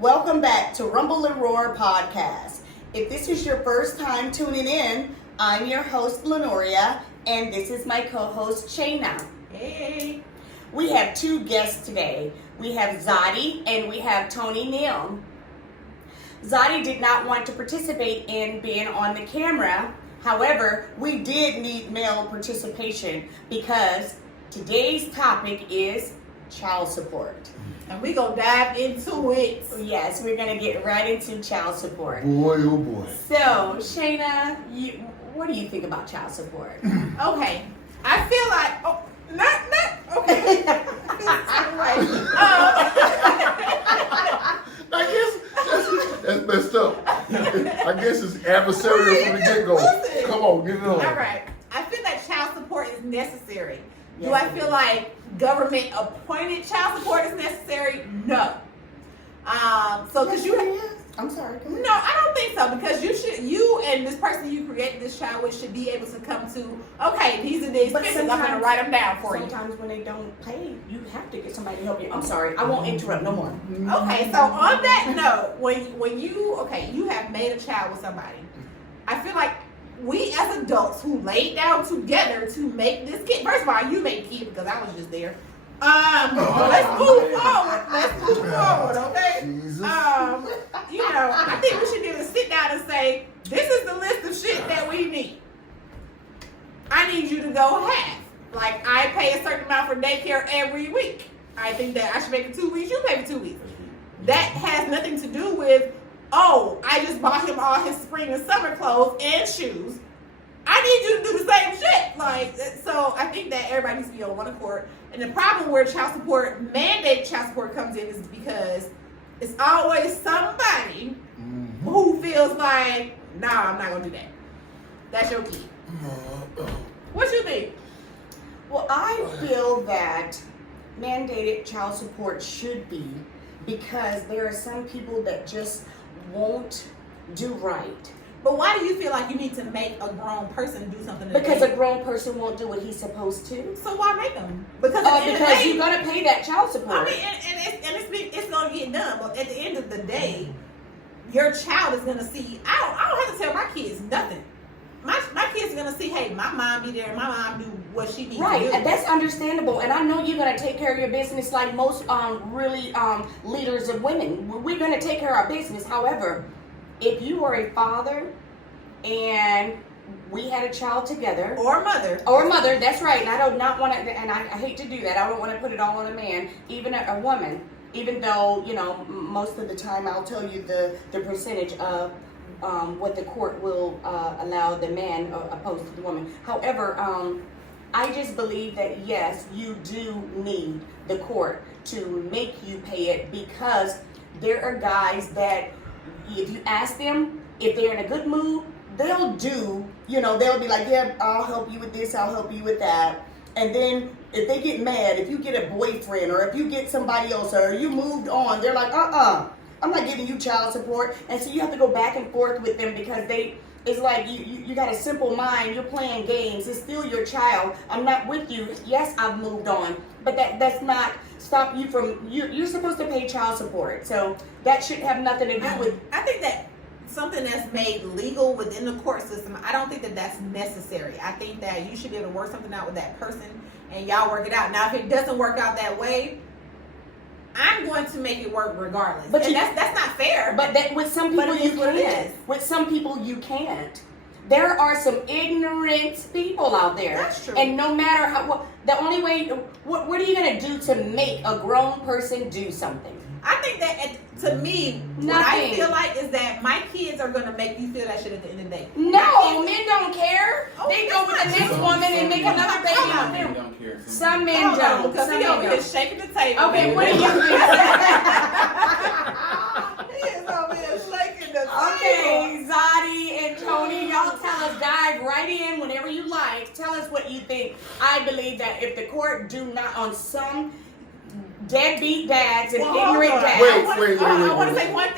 Welcome back to Rumble and Roar Podcast. If this is your first time tuning in, I'm your host, Lanoria, and this is my co-host, Shaina. Hey. We have two guests today. We have Zotty and we have Tony and. Zotty did not want to participate in being on the camera. However, we did need male participation because today's topic is child support. And we're going to dive into it. Yes, we're going to get right into child support. Boy, oh boy. So, Shaina, what do you think about child support? Okay. I feel like, okay. I guess that's messed up. I guess it's adversarial from the get-go. Listen. Come on, get it on. All right. I feel that child support is necessary. Do Yes, I it feel is. like government appointed child support is necessary? No. So because I'm sorry. Come on. No, I don't think so, because you and this person you created this child with should be able to come to, okay, these are these But pictures, I'm going to write them down for you. Sometimes when they don't pay, you have to get somebody to help you. I'm sorry. I won't interrupt no more. Okay, so on that note, when you have made a child with somebody, I feel like we as adults who laid down together to make this kid, first of all, you made the kid because I was just there. Let's move forward, okay? Jesus. I think we should be able to sit down and say, this is the list of shit that we need. I need you to go half. Like, I pay a certain amount for daycare every week. I think that I should pay for 2 weeks, you pay for 2 weeks. That has nothing to do with, I just bought him all his spring and summer clothes and shoes. I need you to do the same shit. So I think that everybody needs to be on one accord. And the problem where mandated child support comes in is because it's always somebody who feels like, nah, I'm not gonna do that. That's your kid. What you think? Well, I feel that mandated child support should be, because there are some people that just won't do right. But why do you feel like you need to make a grown person do something? Because a grown person won't do what he's supposed to. So why make them? Because at the end of the Because day, you're gonna pay that child support. I mean, it's gonna get done. But at the end of the day, your child is gonna see. I don't have to tell my kids nothing. My kids are gonna see, hey, my mom be there, and my mom do what she needs Right, to do. and that's understandable, and I know you're gonna take care of your business like most leaders of women. We're gonna take care of our business. However, if you are a father and we had a child together, or mother, that's right. And I do not want to, and I hate to do that. I don't want to put it all on a man, even a woman. Even though most of the time I'll tell you the percentage of what the court will allow the man opposed to the woman. However, I just believe that yes, you do need the court to make you pay it, because there are guys that if you ask them if they're in a good mood, they'll do, they'll be like, yeah, I'll help you with this, I'll help you with that. And then if they get mad, if you get a boyfriend or if you get somebody else or you moved on, they're like, I'm not giving you child support. And so you have to go back and forth with them, because it's like you got a simple mind, you're playing games, it's still your child. I'm not with you. Yes, I've moved on, but that's not stop you from, you're supposed to pay child support. So that should have nothing to do with. I think that something that's made legal within the court system, I don't think that that's necessary. I think that you should be able to work something out with that person and y'all work it out. Now, if it doesn't work out that way, I'm going to make it work regardless. But that's not fair. But that with some people you can't. With some people you can't. There are some ignorant people out there. That's true. And no matter how, the only way, what are you going to do to make a grown person do something? I think that, to me, what I feel like is that my kids are going to make you feel that shit at the end of the day. No, men don't care. They go with the next woman and make another baby. Some men don't care. Some men don't. Because he over here shaking the table. Okay, what do you think? He is over here shaking the table. Okay, Zotty and Tony, y'all tell us, dive right in whenever you like. Tell us what you think. I believe that if the court do not, on some deadbeat dads and ignorant dads. I want to say one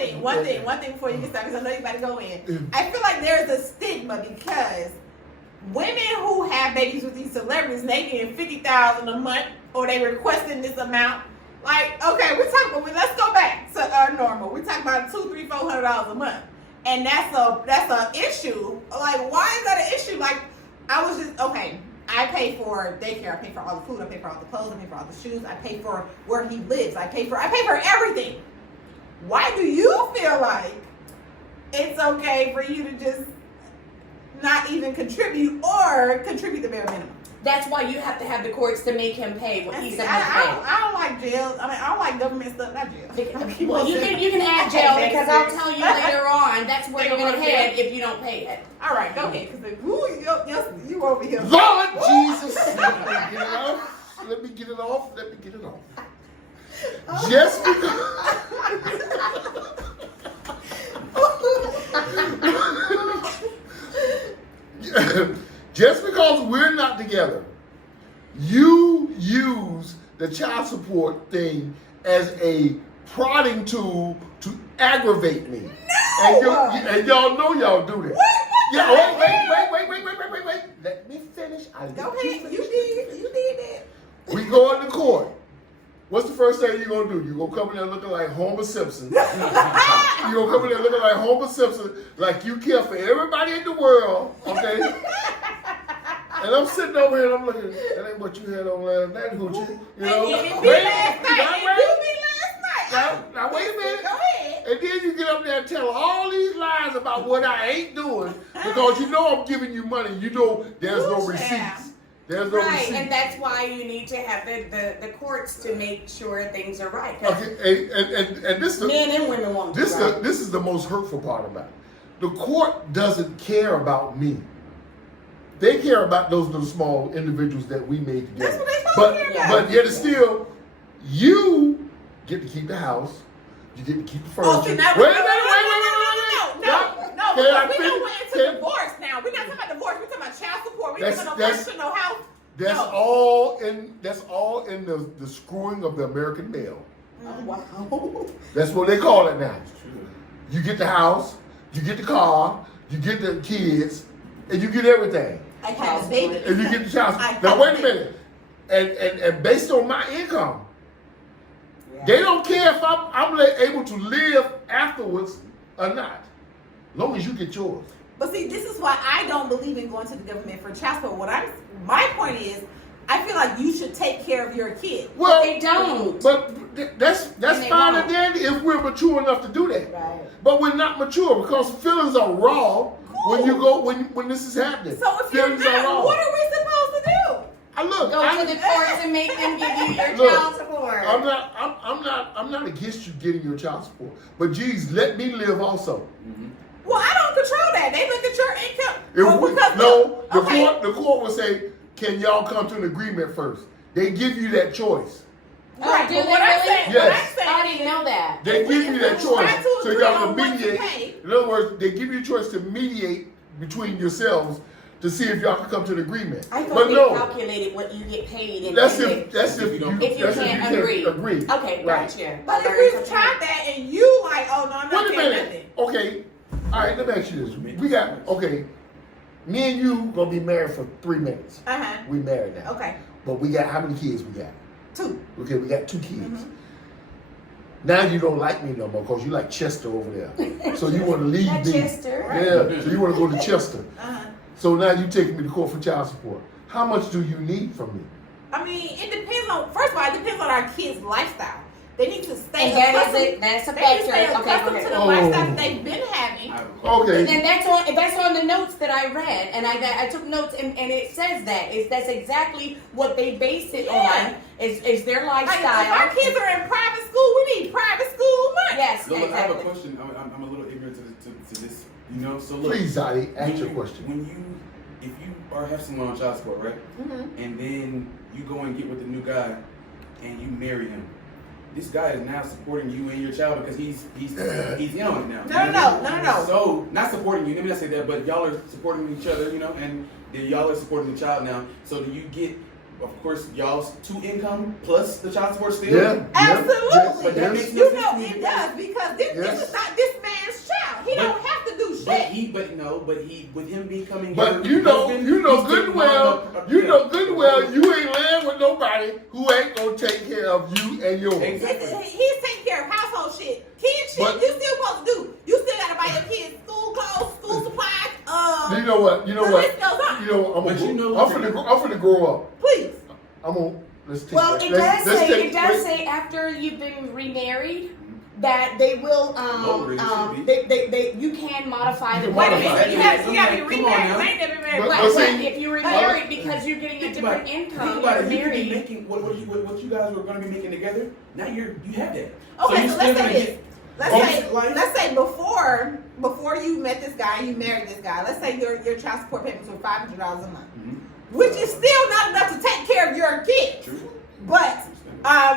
thing before you get started, because I know you about to go in. I feel like there's a stigma because women who have babies with these celebrities, they getting $50,000 a month, or they requesting this amount, Like, okay, let's go back to normal. We talk about $200, $300, $400 a month, and that's a issue. Like, why is that an issue? Like, I was just okay. I pay for daycare. I pay for all the food. I pay for all the clothes. I pay for all the shoes. I pay for where he lives. I pay for everything. Why do you feel like it's okay for you to just not even contribute or contribute the bare minimum? That's why you have to have the courts to make him pay what he's supposed to pay. I don't like jail. I mean, I don't like government stuff. Not jail. Well, you can add jail because I'll tell you later on. That's where you're gonna head if you don't pay it. All right, go ahead. Because you over here. Lord Jesus. Let me get it off. Just because. Just because we're not together, you use the child support thing as a prodding tool to aggravate me. No! And y'all know y'all do that. Wait. Let me finish. Go ahead. You did that. We go into court. What's the first thing you're going to do? You're going to come in there looking like Homer Simpson. You're going to come in there looking like Homer Simpson, like you care for everybody in the world, okay? And I'm sitting over here and I'm looking, that ain't what you had on last night, Hoochie. You know? It be last night. Now wait a minute. Go ahead. And then you get up there and tell all these lies about what I ain't doing because you know I'm giving you money. You know there's no receipts. There's no right, receipts. and that's why you need to have the courts to make sure things are right. Okay, and this men and women won't. This is the most hurtful part about it. The court doesn't care about me. They care about those little small individuals that we made together. That's what they supposed to care about. But yet it's still, you get to keep the house. You get to keep the furniture. Oh, see, now wait. No, because we don't went into divorce now. We're not talking about divorce. We're talking about child support. We're talking about personal house. That's all in the screwing of the American male. Oh, wow. That's what they call it now. You get the house, you get the car, you get the kids, and you get everything. I had a baby. And you get the child support. Now wait a minute. And based on my income, they don't care if I'm able to live afterwards or not. Long as you get yours. But see, this is why I don't believe in going to the government for child support. My point is, I feel like you should take care of your kid. Well, but they don't. But that's fine again if we're mature enough to do that. Right. But we're not mature because feelings are raw when you go when this is happening. So if you're not, what are we supposed to do? Go to the courts and make them give you your child support. I'm not against you getting your child support, but geez, let me live also. Mm-hmm. Well, I don't control that. They look at your income. The court will say, "Can y'all come to an agreement first?" They give you that choice. Right. Do they what I'm saying, yes. I didn't know that. They give you that choice, so y'all can mediate. In other words, they give you a choice to mediate between yourselves to see if y'all can come to an agreement. I thought they calculated what you get paid. And that's if you can't agree. Okay, right. Gotcha. But if we've tried that and you like, oh no, I'm not getting nothing. Okay, all right. Let me ask you this. We got me and you gonna be married for 3 minutes. We married now. Okay. But we got how many kids we got? 2. Okay, we got 2 kids. Now you don't like me no more because you like Chester over there. So you want to leave me. Chester. Yeah. So you want to go to Chester. So now you taking me to court for child support. How much do you need from me? I mean, it depends on. First of all, it depends on our kids' lifestyle. They need to stay. And that's a factor. Stay accustomed to the lifestyle that they've been having. Okay. And that's on the notes that I read, and I took notes, and it says that's exactly what they base it on is their lifestyle. Like, if our kids are in private school, we need private school money. Yes, so, exactly. I have a question. I'm a little ignorant to this. You know, so look. Please, Zotty, ask your question. If you have someone on child support, right, and then you go and get with the new guy, and you marry him. This guy is now supporting you and your child because he's in on it now. No. So not supporting you. Let me not say that, but y'all are supporting each other, and then y'all are supporting the child now. So do you get, of course, y'all's 2 income plus the child support still? Yeah. Absolutely. But that makes it does because this is not this man's child. He don't have to do shit. But he with him becoming. But you know good and well, you ain't laying with nobody who ain't gonna take care of you and yours. Exactly. He's taking care of household shit, kid shit. But- You still supposed to do. You still gotta buy your kids school clothes, school supplies. You know what? the list goes on. I'm finna grow up. Please. Let's take Well, that. it does say after you've been remarried that they will you can modify the Wait a modify. minute. You gotta be Come on remarried. now. I ain't never been married. But- Right. but Right, see- if you remarried because you're getting a different income, Think about you're it. You could be married. making what you guys were going to be making together. Now you have that. Okay, you're so still let's gonna say this. get- Let's Like- say before you met this guy, you married this guy. Let's say your child support payments were $500 a month, which is still not enough to take care of your kids. True. But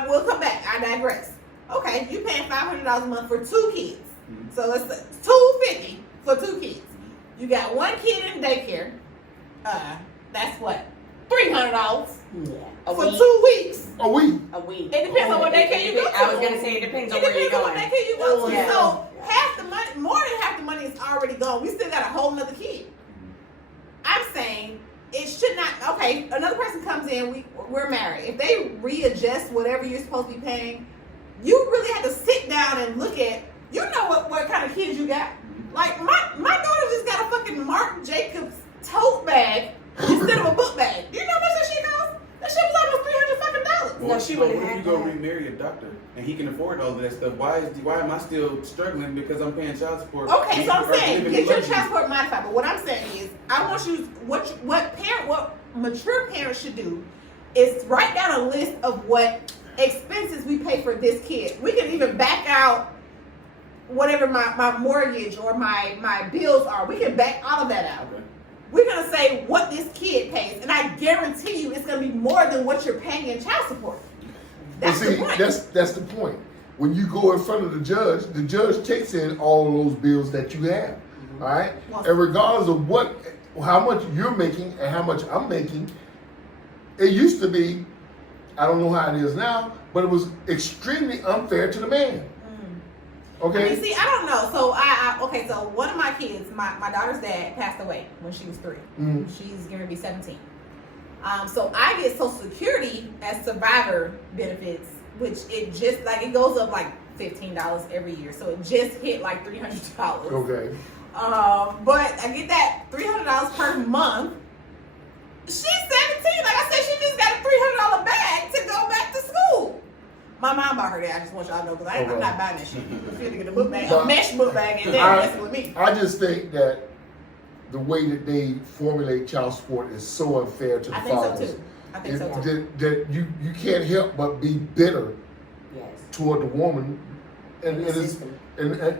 we'll come back. I digress. Okay, you paying $500 a month for 2 kids. So let's say $250 for 2 kids. You got 1 kid in daycare. That's what $300 A for week. 2 weeks. A week. A week. It depends on what daycare you go to. I was gonna say it depends on It where you're depends on what going. daycare you go to. Yeah. So half the money, more than half the money is already gone. We still got a whole nother kid. I'm saying it should not. Okay, another person comes in. We're married. If they readjust whatever you're supposed to be paying, you really have to sit down and look at. You know what kind of kids you got. Like my daughter just got a fucking Marc Jacobs tote bag instead of a book bag. Do you know how much that shit costs? That shit was almost $300 fucking dollars. No, she What wouldn't if you have go that. remarry a doctor and he can afford all of that stuff? Why am I still struggling because I'm paying child support? Okay, so I'm Or saying living get your luxury? child support modified. But what I'm saying is, I want you what mature parents should do is write down a list of what expenses we pay for this kid. We can even back out whatever my mortgage or my bills are. We can back all of that out. Okay. We're gonna say what this kid pays, and I guarantee you it's gonna be more than what you're paying in child support. That's see, the point. that's the point. When you go in front of the judge takes in all those bills that you have. All right? Well- And regardless of how much you're making and how much I'm making, it used to be, I don't know how it is now, but it was extremely unfair to the man. Okay? I mean, see, I don't know. So okay. So one of my kids, my daughter's dad passed away when she was 3. Mhm. She's gonna be 17. So I get Social Security as survivor benefits, which it goes up like $15 every year. So it just hit like $300. Okay. But I get that $300 per month. She's 17. Like I said, she just got a $300 bag to go back to school. My mom bought her that. I just want y'all to know because I'm not buying that shit. I'm going to get a book bag, a mesh book bag, and then mess with me. I just think that the way that they formulate child support is so unfair to the I think so fathers. too. I think so too. That you can't help but be bitter Yes. toward the woman, and The it's system.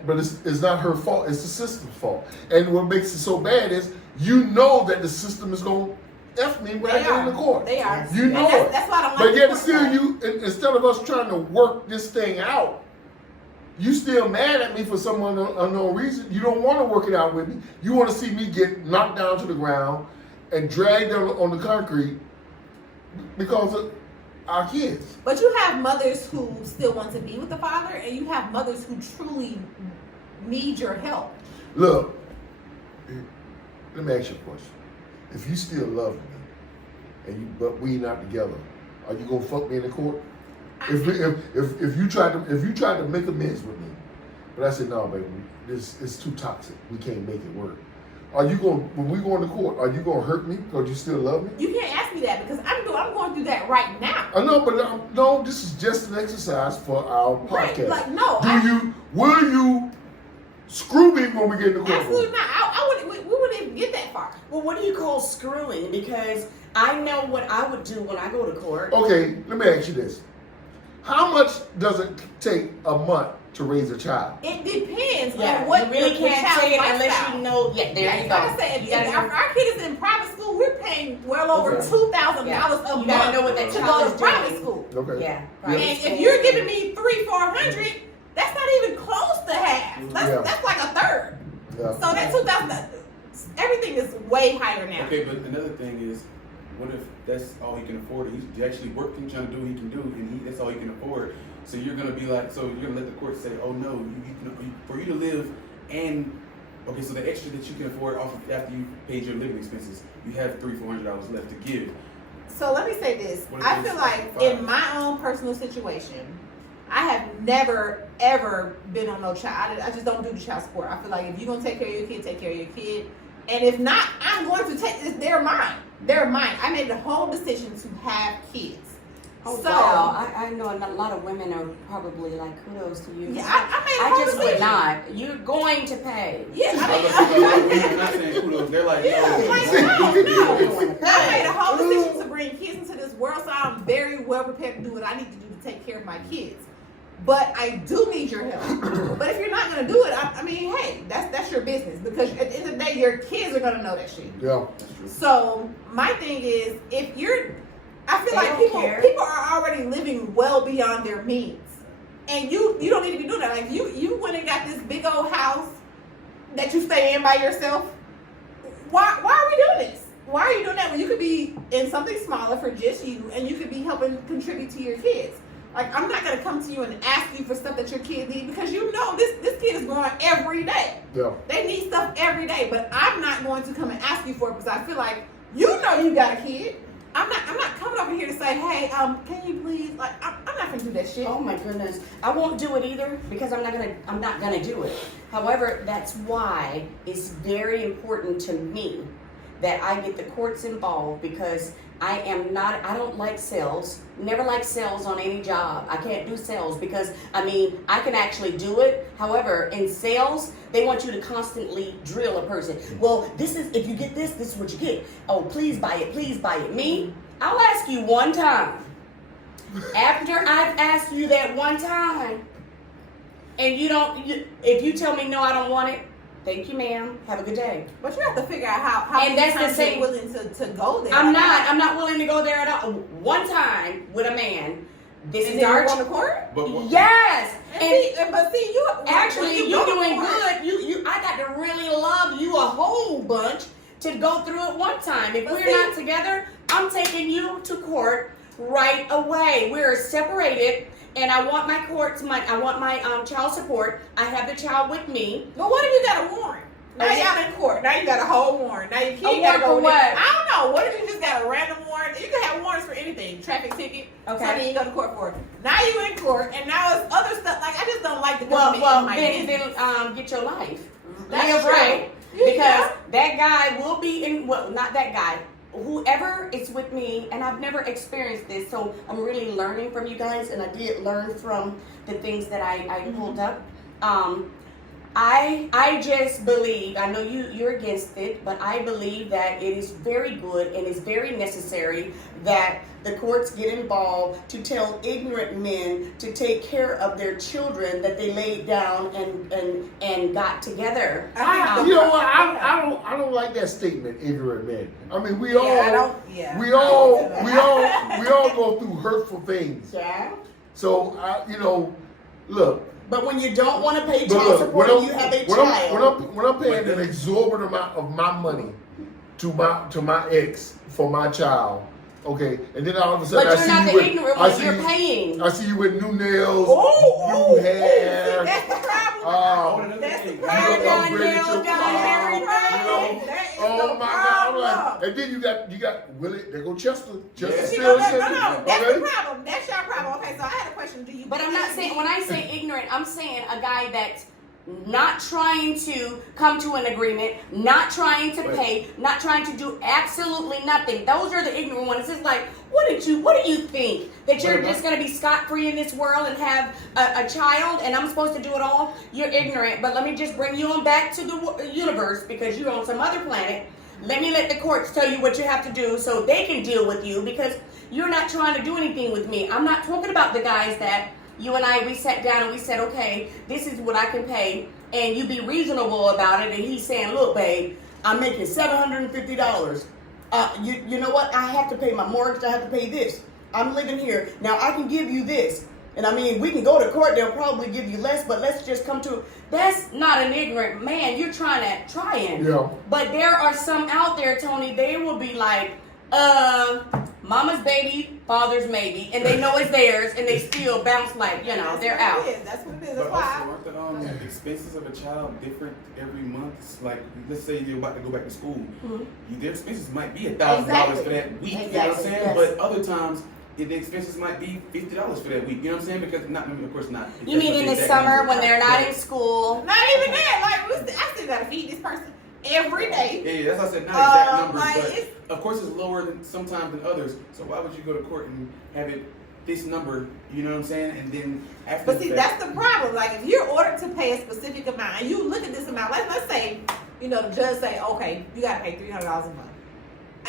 but it's not her fault. It's the system's fault. And what makes it so bad is you know that the system is going to F me when I get in the court. They are. You And know it. That's why I don't like But the yet court still, side. instead of us trying to work this thing out, you still mad at me for some unknown reason. You don't want to work it out with me. You want to see me get knocked down to the ground and dragged on the concrete because of our kids. But you have mothers who still want to be with the father, and you have mothers who truly need your help. Look, let me ask you a question. If you still love me, but we not together, are you gonna fuck me in the court? If you tried to make amends with me, but I said no, baby, this is too toxic. We can't make it work. Are you going when we go into court? Are you gonna hurt me because you still love me? You can't ask me that because I'm going through that right now. I know, but no. This is just an exercise for our Right, podcast. like, no, Will you screw me when we get in the court? Absolutely not. We wouldn't even get that far. Well, what do you call screwing? Because I know what I would do when I go to court. Okay, let me ask you this. How much does it take a month to raise a child? It depends Yeah, on what you really the can't child's say it unless lifestyle. you know. Yeah, there Like you go. I said, You if gotta know. our kid is in private school, we're paying well over Okay. $2,000 Yeah. a month You gotta know what that to child go is to private doing. school. Okay. Yeah. And if you're giving me $300-400, that's not even close to half. That's like a third. Yeah. So that 2,000, everything is way higher now. Okay, but another thing is, what if that's all he can afford? He's actually working, trying to do what he can do, and that's all he can afford. So you're gonna be like, so you're gonna let the court say, oh no, for you to live and Okay, so the extra that you can afford off of after you paid your living expenses, you have $300-$400 left to give. So let me say this. What if I it's feel like 5? in my own personal situation, I have never ever been on no child. I just don't do the child support. I feel like if you're gonna take care of your kid, take care of your kid. And if not, I'm going to take this. They're mine. They're mine. I made the whole decision to have kids. Oh, So wow. I know a lot of women are probably like, kudos to you. yeah, I made the I whole just would decision. not. You're going to pay. Yeah, They're not saying kudos. They're like, Yeah, no. like, no. I made a whole decision to bring kids into this world, so I'm very well prepared to do what I need to do to take care of my kids. But I do need your help. But if you're not gonna do it, I mean, hey, that's your business, because at the end of the day, your kids are gonna know that shit. Yeah. That's true. So my thing is, if you're, I feel They like don't care. people are already living well beyond their means, and you don't need to be doing that. Like you went and got this big old house that you stay in by yourself. Why are we doing this? Why are you doing that when you could be in something smaller for just you, and you could be helping contribute to your kids? Like, I'm not gonna come to you and ask you for stuff that your kid needs, because you know this kid is growing every day. Yeah. They need stuff every day, but I'm not going to come and ask you for it because I feel like you know you got a kid. I'm not coming over here to say, hey, can you please? Like, I'm not gonna do that shit. Oh my goodness. I won't do it either because I'm not gonna do it. However, that's why it's very important to me that I get the courts involved, because I don't like sales. Never like sales on any job. I can't do sales because, I mean, I can actually do it. However, in sales, they want you to constantly drill a person. Well, if you get this is what you get. Oh, please buy it, please buy it. Me, I'll ask you one time. After I've asked you that one time, and if you tell me no, I don't want it, thank you, ma'am. Have a good day. But you have to figure out how And many that's the times same- you're willing to go there. I'm not willing to go there at all. One time with a man, this And is then our you on the court. But what, yes. But see, you Actually, when you're go to doing court- good. I got to really love you a whole bunch to go through it one time. If But we're see- not together, I'm taking you to court right away. We're separated, and I want my child support. I have the child with me. But what if you got a warrant? Now y'all in court. Now you got a whole warrant. Now your kid A gotta warrant go for with what? it. I don't know. What if you just got a random warrant? You can have warrants for anything. Traffic ticket. Okay. Something you go to court for. Now you in court, and now it's other stuff. Like, I just don't like the government Well, in my then business. get your life. That's Live true. right. Yeah. Because that guy will be in, well, not that guy, whoever is with me, and I've never experienced this, so I'm really learning from you guys, and I did learn from the things that I pulled up. I just believe, I know you're against it, but I believe that it is very good and is very necessary that the courts get involved to tell ignorant men to take care of their children that they laid down and got together. You know what? I don't like that statement, ignorant men. I mean, we all go through hurtful things. Yeah. So look. But when you don't want to pay But child look, support and you have a child. when I'm paying an exorbitant amount of my money to my ex for my child, okay, and then all of a sudden But you're not the ignorant one, you're paying. I see you with new nails, Oh, new hair. that's the problem. That's the You problem. done upgraded your Got car, everything. That is oh the my God! I'm like, problem. and then you got Willie. There go Chester. Chester See, still no, that's okay. the problem. That's your problem. Okay, so I had a question. Do you? But I'm not saying, when I say ignorant, I'm saying a guy that's not trying to come to an agreement, not trying to pay, not trying to do absolutely nothing. Those are the ignorant ones. It's like, what do you think? That you're just going to be scot-free in this world and have a child and I'm supposed to do it all? You're ignorant. But let me just bring you on back to the universe, because you're on some other planet. Let me let the courts tell you what you have to do so they can deal with you, because you're not trying to do anything with me. I'm not talking about the guys that you and I, we sat down and we said, okay, this is what I can pay, and you be reasonable about it. And he's saying, look, babe, I'm making $750. You know what? I have to pay my mortgage. I have to pay this. I'm living here. Now, I can give you this. And I mean, we can go to court. They'll probably give you less, but let's just come to, that's not an ignorant man. You're trying. Yeah. But there are some out there, Tony, they will be like, Mama's baby, father's maybe, and they know it's theirs, and they still bounce like, you know, they're out. That's what it is. But That's also, why. aren't the expenses of a child different every month? It's like, let's say you're about to go back to school. Their expenses might be $1,000 for that week. You know what I'm saying? Yes. But other times, the expenses might be $50 for that week. You know what I'm saying? Because not, of course, not. You mean in the summer when they're not in school? Not even that. Like, I still gotta feed this person every day. Yeah, that's why I said not exact numbers, like, but of course it's lower than sometimes than others. So why would you go to court and have it this number? You know what I'm saying? And then after. But see, that's the problem. Like, if you're ordered to pay a specific amount, and you look at this amount, let's say, you know, the judge say, okay, you gotta pay $300 a month.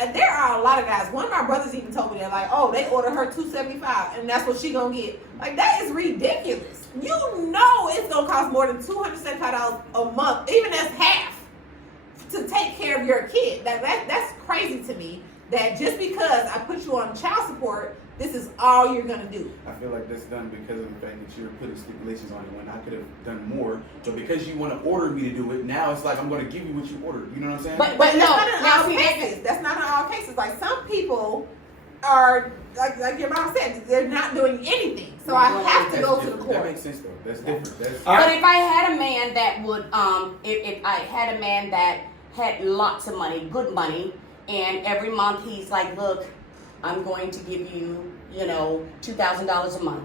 And there are a lot of guys. One of my brothers even told me that, like, oh, they ordered her $275, and that's what she gonna get. Like, that is ridiculous. You know, it's gonna cost more than $275 a month, even as half, to take care of your kid. That's crazy to me. That just because I put you on child support, this is all you're gonna do. I feel like that's done because of the fact that you're putting stipulations on it when I could have done more. So because you want to order me to do it, now it's like I'm going to give you what you ordered. You know what I'm saying? But That's no, not in now all see, cases. That's not in all cases. Like, some people are, like your mom said, they're not doing anything. So I have to go to the That court. makes sense though. That's different. That's But if I had a man that would, if I had a man that had lots of money, good money, and every month he's like, look, I'm going to give you, you know, $2,000 a month.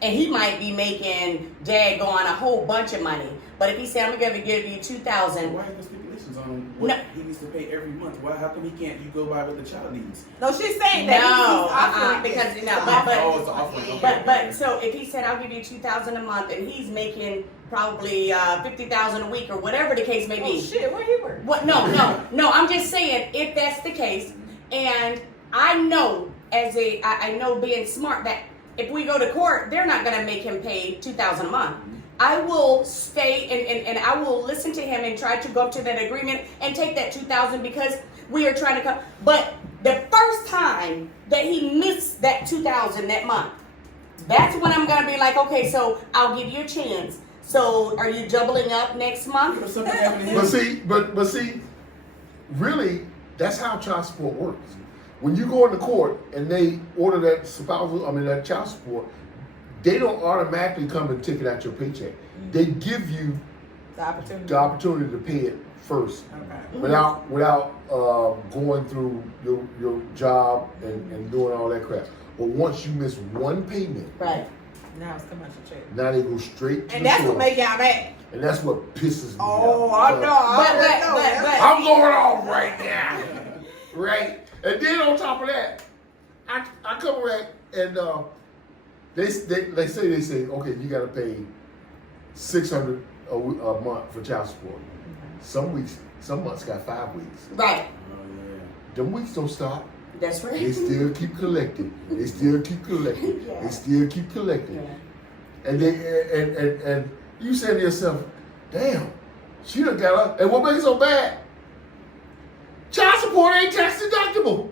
And he might be making daggone a whole bunch of money. But if he said, I'm going to give you $2,000. why have the stipulations on what he needs to pay every month? Why? How come he can't? You go by what the child needs. No, she's saying that. No, because you know, Oh, it's offering. Okay. but so if he said, I'll give you $2,000 a month, and he's making probably $50,000 a week or whatever the case may be. Oh shit, where he work? What? No. I'm just saying, if that's the case, and I know I know being smart that if we go to court, they're not going to make him pay $2,000 a month. I will stay and I will listen to him and try to go to that agreement and take that $2,000 because we are trying to come. But the first time that he missed that $2,000 that month, that's when I'm going to be like, okay, so I'll give you a chance. So are you doubling up next month? But see, really, that's how child support works. When you go into court and they order that child support, they don't automatically come and take it out your paycheck. They give you the opportunity to pay it first, without going through your job and doing all that crap. But once you miss one payment, Right. Now it's commercial check. now they go straight to And the that's source. what make y'all mad. And that's what pisses me Oh, off. I know. But I'm going off right now. Right? And then on top of that, I come around and they say, okay, you got to pay $600 a month for child support. Some months got 5 weeks. Right. Them weeks don't stop. That's right. They still keep collecting. They still keep collecting. Yeah. They still keep collecting. Yeah. And and you say to yourself, damn, she done got up. And what makes it so bad? Child support ain't tax deductible.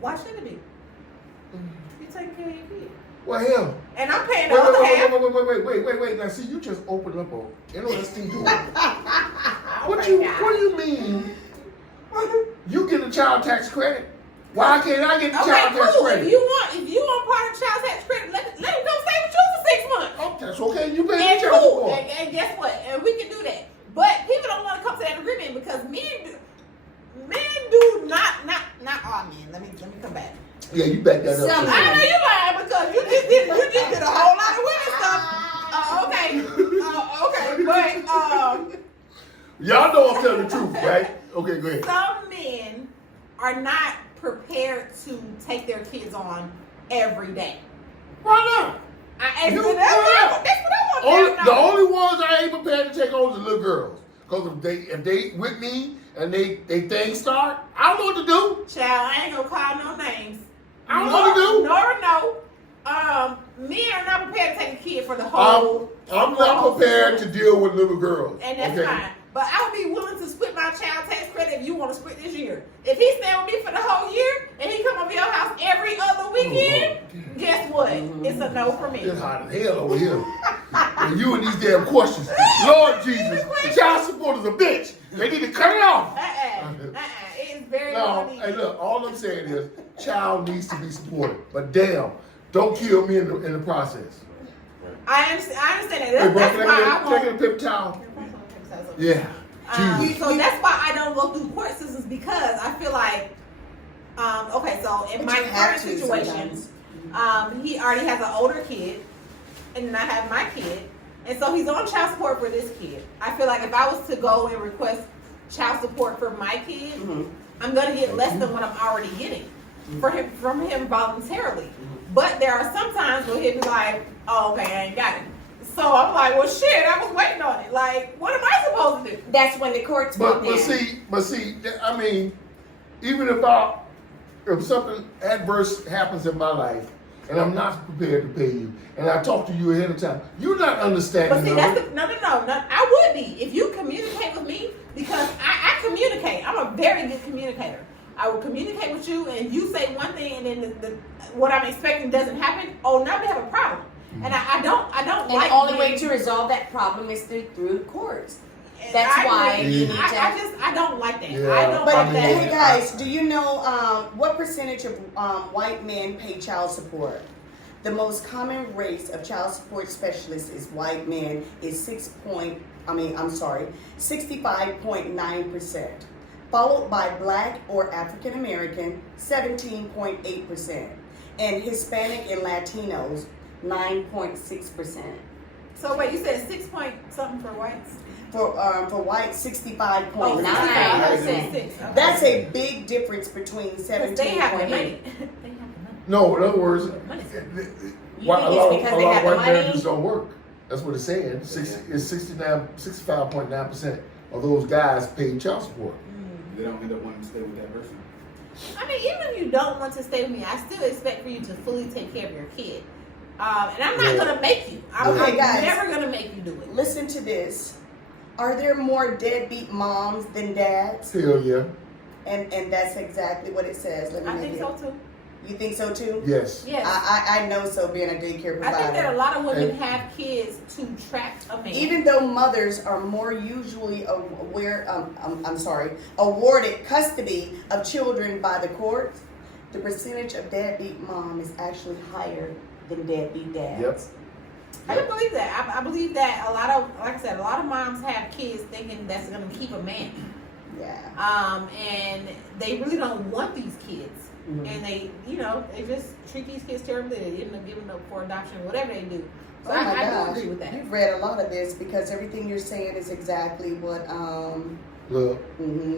Why should it be? You taking care of your kid. Well, hell. And I'm paying the other half. Wait. Now, see, you just opened up an interesting door. What do you mean? You get a child tax credit? Why can't I get the child tax credit? If you want part of child tax credit, let him come stay with you for 6 months. Oh, that's okay. You pay And the child cool. support. And guess what? And we can do that. But people don't want to come to that agreement because men do not all men. Let me come back. Yeah, you back that up. Some- I know you lying because you just did a whole lot of women stuff. Okay, but Y'all know I'm telling the truth, right? Okay, go ahead. some men are not prepared to take their kids on every day. Why not? That's what I want to The know. only ones I ain't prepared to take on is the little girls. Because if they with me and they things start, I don't know what to do. Child, I ain't gonna call no names. I don't know what to do. Nor no. Men are not prepared to take a kid for the whole. I'm not prepared to deal with little girls. And that's okay? fine. But I would be willing to split my child tax credit if you want to split this year. If he stay with me for the whole year and he come over your house every other weekend, guess what? It's a no for me. It's hot as hell over here. And you and these damn questions. Lord Jesus, child support is a bitch. They need to cut it off. It's very No, low needs. hey, look, all I'm saying is, child needs to be supported. But damn, don't kill me in the process. I understand that. Hey, That's, bro, that's can why I I take a won't. paper towel? Yeah. Jesus. So that's why I don't go through court systems, because I feel like, okay, so in But my you have current to situation, sometimes. he already has an older kid, and then I have my kid, and so he's on child support for this kid. I feel like if I was to go and request child support for my kid, I'm gonna get less than what I'm already getting from him voluntarily. But there are some times where he'll be like, "Oh, okay, I ain't got it." So I'm like, "Well, shit, I was waiting on it. Like, what am I supposed to do?" That's when the courts But come in. see, I mean, even if something adverse happens in my life and I'm not prepared to pay you, and I talk to you ahead of time, you're not understanding. But see, that's no. I would be if you communicate with me, because I communicate. I'm a very good communicator. I will communicate with you, and you say one thing, and then what I'm expecting doesn't happen. Oh, now we have a problem, and I don't And like. the only way to resolve that problem is through courts. That's why you need to. I don't like that. Yeah, I don't But like that. hey guys, do you know what percentage of white men pay child support? The most common race of child support specialists is white men. Is 65.9%, followed by Black or African American 17.8%, and Hispanic and Latinos 9.6%. So wait, you said 6 point something for whites? For whites, 65.9%. Oh, 65%. Okay. That's a big difference between 'Cause they have the 17.8. money. They have the money. No, in other words, Money. You a think it's lot because of they have the white money? marriages don't work. That's what it's saying. It's 65.9% of those guys pay child support. They don't end up wanting to stay with that person. I mean, even if you don't want to stay with me, I still expect for you to fully take care of your kid. And I'm not Yeah. gonna make you. I'm Okay, guys. never gonna make you do it. Listen to this. Are there more deadbeat moms than dads? Hell yeah. And that's exactly what it says. Let me I make think it. so too. You think so too? Yes. Yes. I know so, being a daycare I provider. think that a lot of women And- have kids to track a man. Even though mothers are more usually awarded custody of children by the courts, the percentage of deadbeat mom is actually higher than deadbeat dads. Yep. I don't believe that. I believe that a lot of moms have kids thinking that's gonna keep a man. Yeah. And they really don't want these kids. Mhm. And they just treat these kids terribly. They end up giving up for adoption, whatever they do. So Oh my I do gosh. agree with that. You've read a lot of this because everything you're saying is exactly what Look,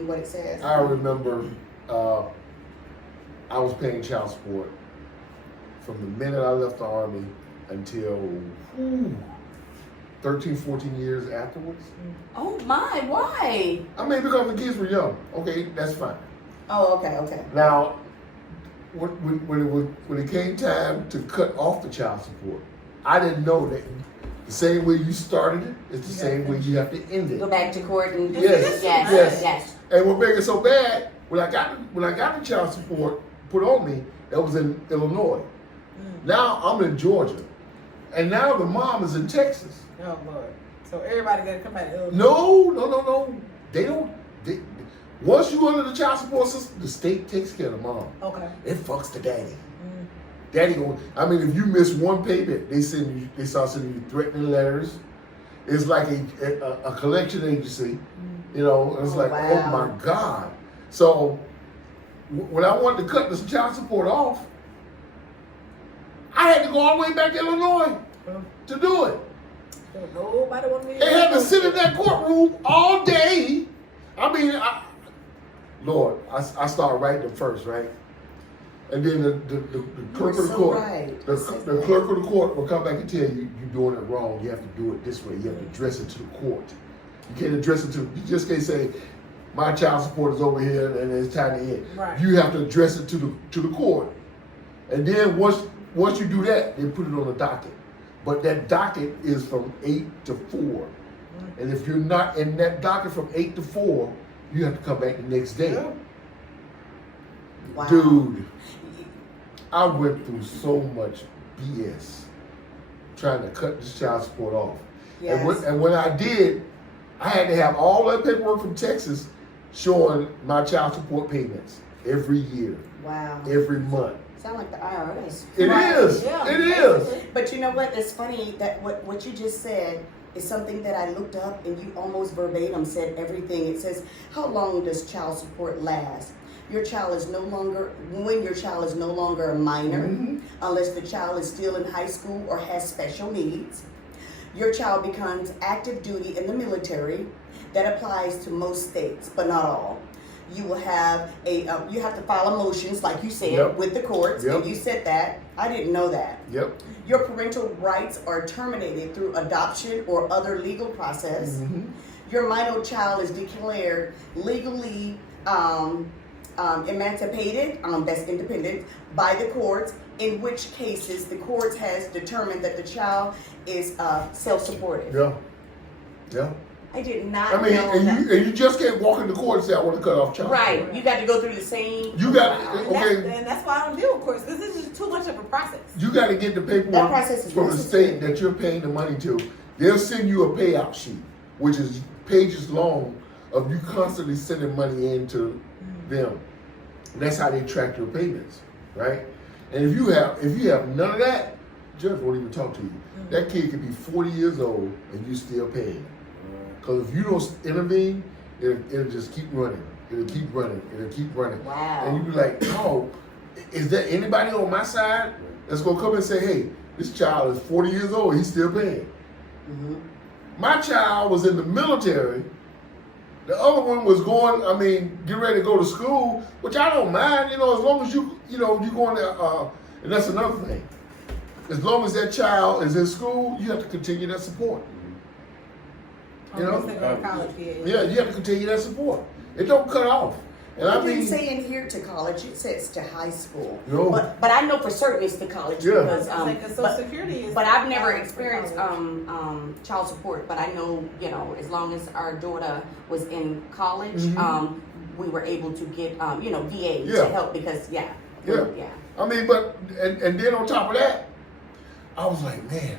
what it says. I remember I was paying child support from the minute I left the Army until 13, 14 years afterwards. Oh my, why? I mean, because the kids were young. Okay, that's fine. Oh, okay. Now, when it came time to cut off the child support, I didn't know that the same way you started it is the same way you have to end it. Go back to court and Yes, yes. And what made it so bad, when I got the child support put on me, that was in Illinois. Now I'm in Georgia, and now the mom is in Texas. Oh Lord. So everybody gotta come back to Illinois. No. They don't. Once you under the child support system, the state takes care of the mom. Okay. It fucks the daddy. Daddy going. I mean, if you miss one payment, they start sending you threatening letters. It's like a collection agency. You know, it's like, wow. oh my God. So when I wanted to cut this child support off, I had to go all the way back to Illinois to do it. Nobody want me. They had to sit in that courtroom all day. I mean, Lord, I started writing them first, right? And then the clerk of the court, the clerk of the court will come back and tell you you're doing it wrong. You have to do it this way. You have to address it to the court. You can't address it to. You just can't say my child support is over here and it's time to end. Right. You have to address it to the court. And then once you do that, they put it on the docket. But that docket is from 8 to 4. And if you're not in that docket from 8 to 4, you have to come back the next day. Yeah. Wow. Dude, I went through so much BS trying to cut this child support off. Yes. And when I did, I had to have all that paperwork from Texas showing my child support payments every year, Wow. every month. Sound like the IRS. It is. Yeah, It is. basically. But you know what? It's funny that what you just said is something that I looked up, and you almost verbatim said everything. It says, how long does child support last? Your child is no longer, when your child is no longer a minor, unless the child is still in high school or has special needs. Your child becomes active duty in the military. That applies to most states, but not all. You will have you have to file a motions, like you said, Yep. with the courts, Yep. and you said that. I didn't know that. Yep. Your parental rights are terminated through adoption or other legal process. Your minor child is declared legally emancipated, that's independent, by the courts, in which cases the courts has determined that the child is self-supportive. Yeah. Yeah. I did not I mean, know and that. you just can't walk in the court and say I want to cut off child. Right, you got to go through the same. You got And that's why I don't deal with courts. This is just too much of a process. You got to get the That paperwork process is from the necessary. state that you're paying the money to. They'll send you a payout sheet, which is pages long of you constantly sending money in to them. And that's how they track your payments, right? And if you have none of that, judge won't even talk to you. That kid could be 40 years old and you still paying. Because if you don't intervene, it'll just keep running. It'll keep running. It'll keep running. Wow. And you be like, oh, is there anybody on my side that's going to come and say, hey, this child is 40 years old, he's still paying. My child was in the military. The other one was getting ready to go to school, which I don't mind, as long as you going there, and that's another thing. As long as that child is in school, you have to continue that support. Unless they go to college, Yeah, you have to continue that support. It don't cut off. And It didn't say in here to college, it says to high school. No. But I know for certain it's to college Yeah. because It's like a Social Security is. but I've never for experienced college. child support. But I know, as long as our daughter was in college, we were able to get VA Yeah. to help because Yeah. yeah. I mean, but and then on top of that, I was like, man,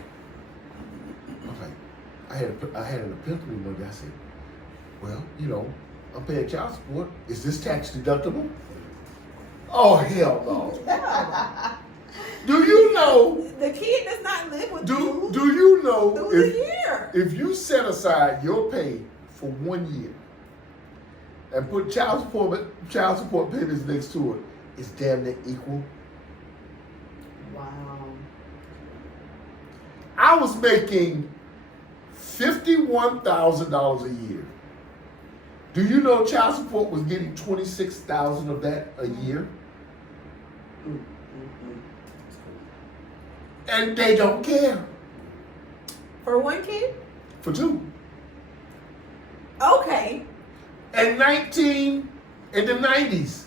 I had an epiphany one day. I said, well, I'm paying child support. Is this tax deductible? Oh hell no! Do you know? The kid does not live with you Do you know through the year. if you set aside your pay for 1 year and put child support payments next to it, it's damn near equal. Wow. I was making $51,000 a year. Do you know child support was getting $26,000 of that a year? And they don't care. For one kid? For two. Okay. In the 90s,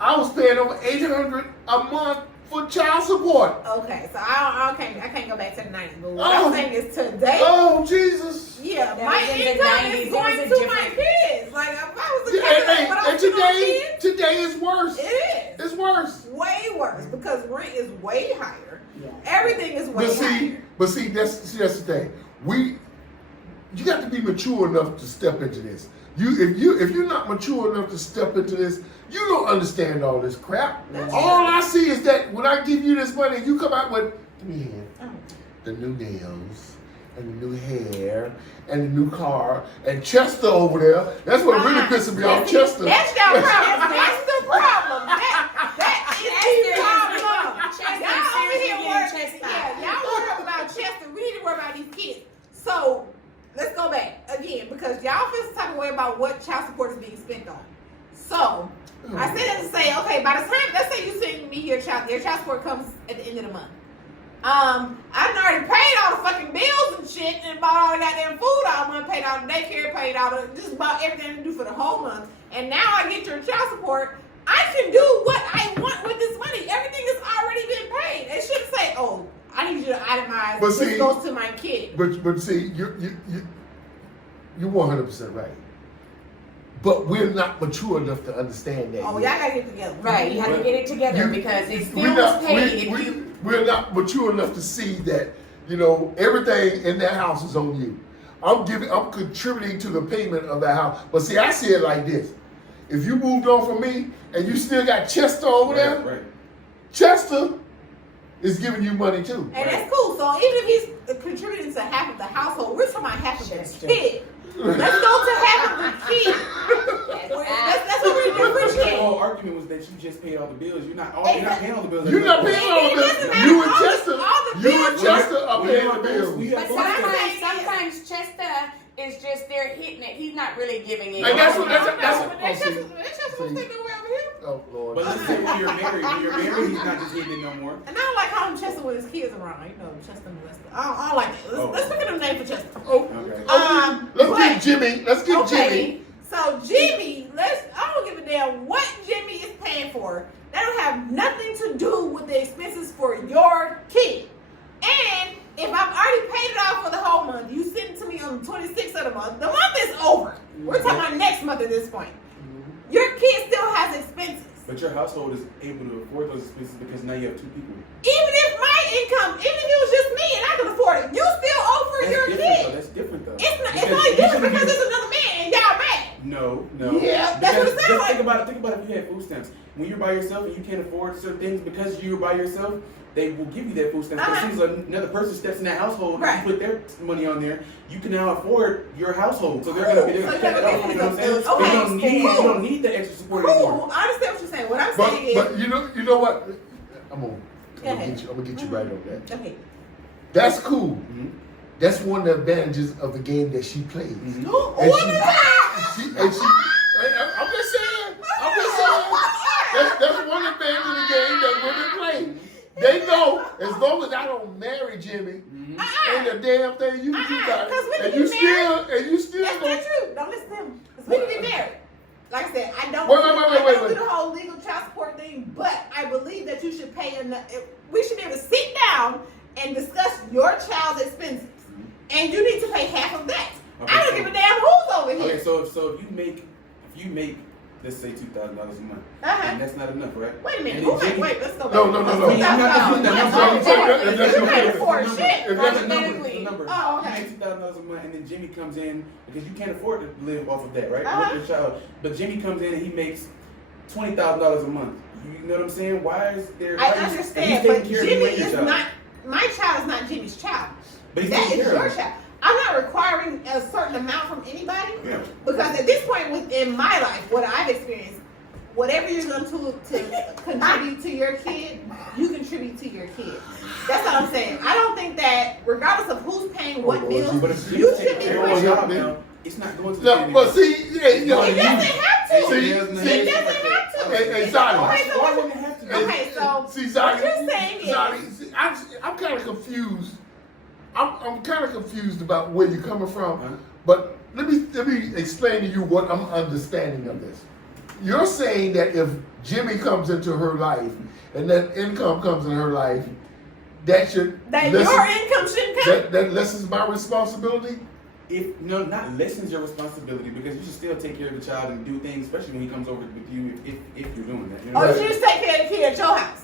I was paying over $800 a month for child support. Okay, so I can't go back to the 90s, but what Oh. I'm saying is today, Oh, Jesus. yeah, That my was in the income 90s. is It going was to a my different- kids. Like, if I was a And, kid, but I'm still kids, today is worse. it is. It's worse. Way worse because rent is way higher. Yeah. Everything is way higher. But see, that's the thing. You got to be mature enough to step into this. If you're not mature enough to step into this, you don't understand all this crap. That's All I see is that when I give you this money, you come out with the new nails and the new hair and the new car and Chester over there. That's what really pisses me off, Chester. That's your problem. That's the problem. That is the problem. Y'all over here worried. Yeah, y'all worried about Chester. We need to worry about these kids. So let's go back again because y'all feel some type of way about what child support is being spent on. So I said that to say, okay, by the time let's say you send me your child support comes at the end of the month. I've already paid all the fucking bills and shit and bought all the goddamn food all month, paid all the daycare, paid all the just about everything to do for the whole month. And now I get your child support. I can do what I want with this money. Everything has already been paid. It shouldn't say, oh, I need you to itemize. But This see- goes to my kid. But see, you're 100% right. But we're not mature enough to understand that. Oh, y'all yet. gotta get together. Right, you have to get it together because it still We're not- was paid we're not mature enough to see that, everything in that house is on you. I'm contributing to the payment of that house. But see, I see it like this. if you moved on from me and you still got Chester over there, Right. Chester is giving you money too. And that's cool. So even if he's contributing to half of the household, we're talking about half of the kid. Let's go to half of the kid. That's what we're The differentiating. whole argument was that you just paid all the bills. You're not paying all the bills. You're not paying all the It doesn't bills. matter. You and All the Chester, bills- are paying the bills. We But have both of sometimes Chester is just there hitting it. He's not really giving it. And that's what That's oh, just see. what's taking away over here. Oh Lord. But let's say when you're married, he's not just hitting it no more. And I don't like calling Chester when his kids around. You know, Chester molester. I don't like it. Let's pick a name for Chester. Oh, Okay. let's get Jimmy. Let's get Jimmy. Okay, so Jimmy, I don't give a damn what Jimmy is paying for. That don't have nothing to do with the expenses for your kid. And if I've already paid it off for the whole month, you send it to me on the 26th of the month is over. We're talking about next month at this point. Your kid still has expenses. But your household is able to afford those expenses because now you have two people. Even if my income, even if it was just me and I could afford it, you still owe for your kid. That's different though. It's only different because there's another man and y'all mad. No. Yeah, that's what it sounds Just like. think about if you had food stamps. When you're by yourself and you can't afford certain things because you're by yourself, they will give you that food stamps. As soon as another person steps in that household Right. and you put their money on there, you can now afford your household. So they're gonna So cut you it off. You know what I'm saying? Okay. You don't need the extra support anymore. Cool. I understand what you're saying. What I'm saying is, But you know what? I'm gonna ahead. get you right on that. okay. That's cool. Mhm. That's one of the advantages of the game that she plays. Mhm. And What is that? I'm just saying. That's one advantage of the game that women play. They know as long as I don't marry Jimmy, ain't a damn thing you can do about Because we it. can And you be married. still That's gonna. not true. Don't listen to him. Because we can be married. Like I said, I don't Wait, I don't wait. do the whole legal child support thing, but I believe that you should pay enough. We should be able to sit down and discuss your child's expenses. And you need to pay half of that. Okay, I don't so- give a damn who's over here. Okay, so if you make let's say $2,000 a month, and that's not enough, right? Wait a minute. And then Jimmy- Wait, let's go back. No. I'm not If You can't afford shit. that's a number. Oh, okay. You make $2,000 a month, and then Jimmy comes in because you can't afford to live off of that, right? Uh-huh. With your child. But Jimmy comes in and he makes $20,000 a month. You know what I'm saying? Why is there? I and he's understand, taking but care of Jimmy you and your is child. not, my child is not Jimmy's child. But he's That taking is care your of you. child. I'm not requiring a certain amount from anybody Yeah. because at this point within my life, what I've experienced, whatever you're going to contribute to your kid, you contribute to your kid. That's all I'm saying. I don't think that regardless of who's paying what Lord, bills, But if you Jimmy's should taking be care of pushing. your child now, it's not going to the No, kid but anymore. see, yeah, you know, It doesn't have to. See, It doesn't have to. Hey, Zotty. Okay, so Why what- wouldn't it have to be? okay, so See, what you're saying is, Zotty, see, I'm kind of confused. I'm kind of confused about where you're coming from. Huh? But let me explain to you what I'm understanding of this. You're saying that if Jimmy comes into her life and that income comes in her life, that should that lessen- your income shouldn't come. that lessens my responsibility. Not lessens your responsibility because you should still take care of the child and do things, especially when he comes over with you if you're doing that. You know? Or you should just take care of the kid at your house.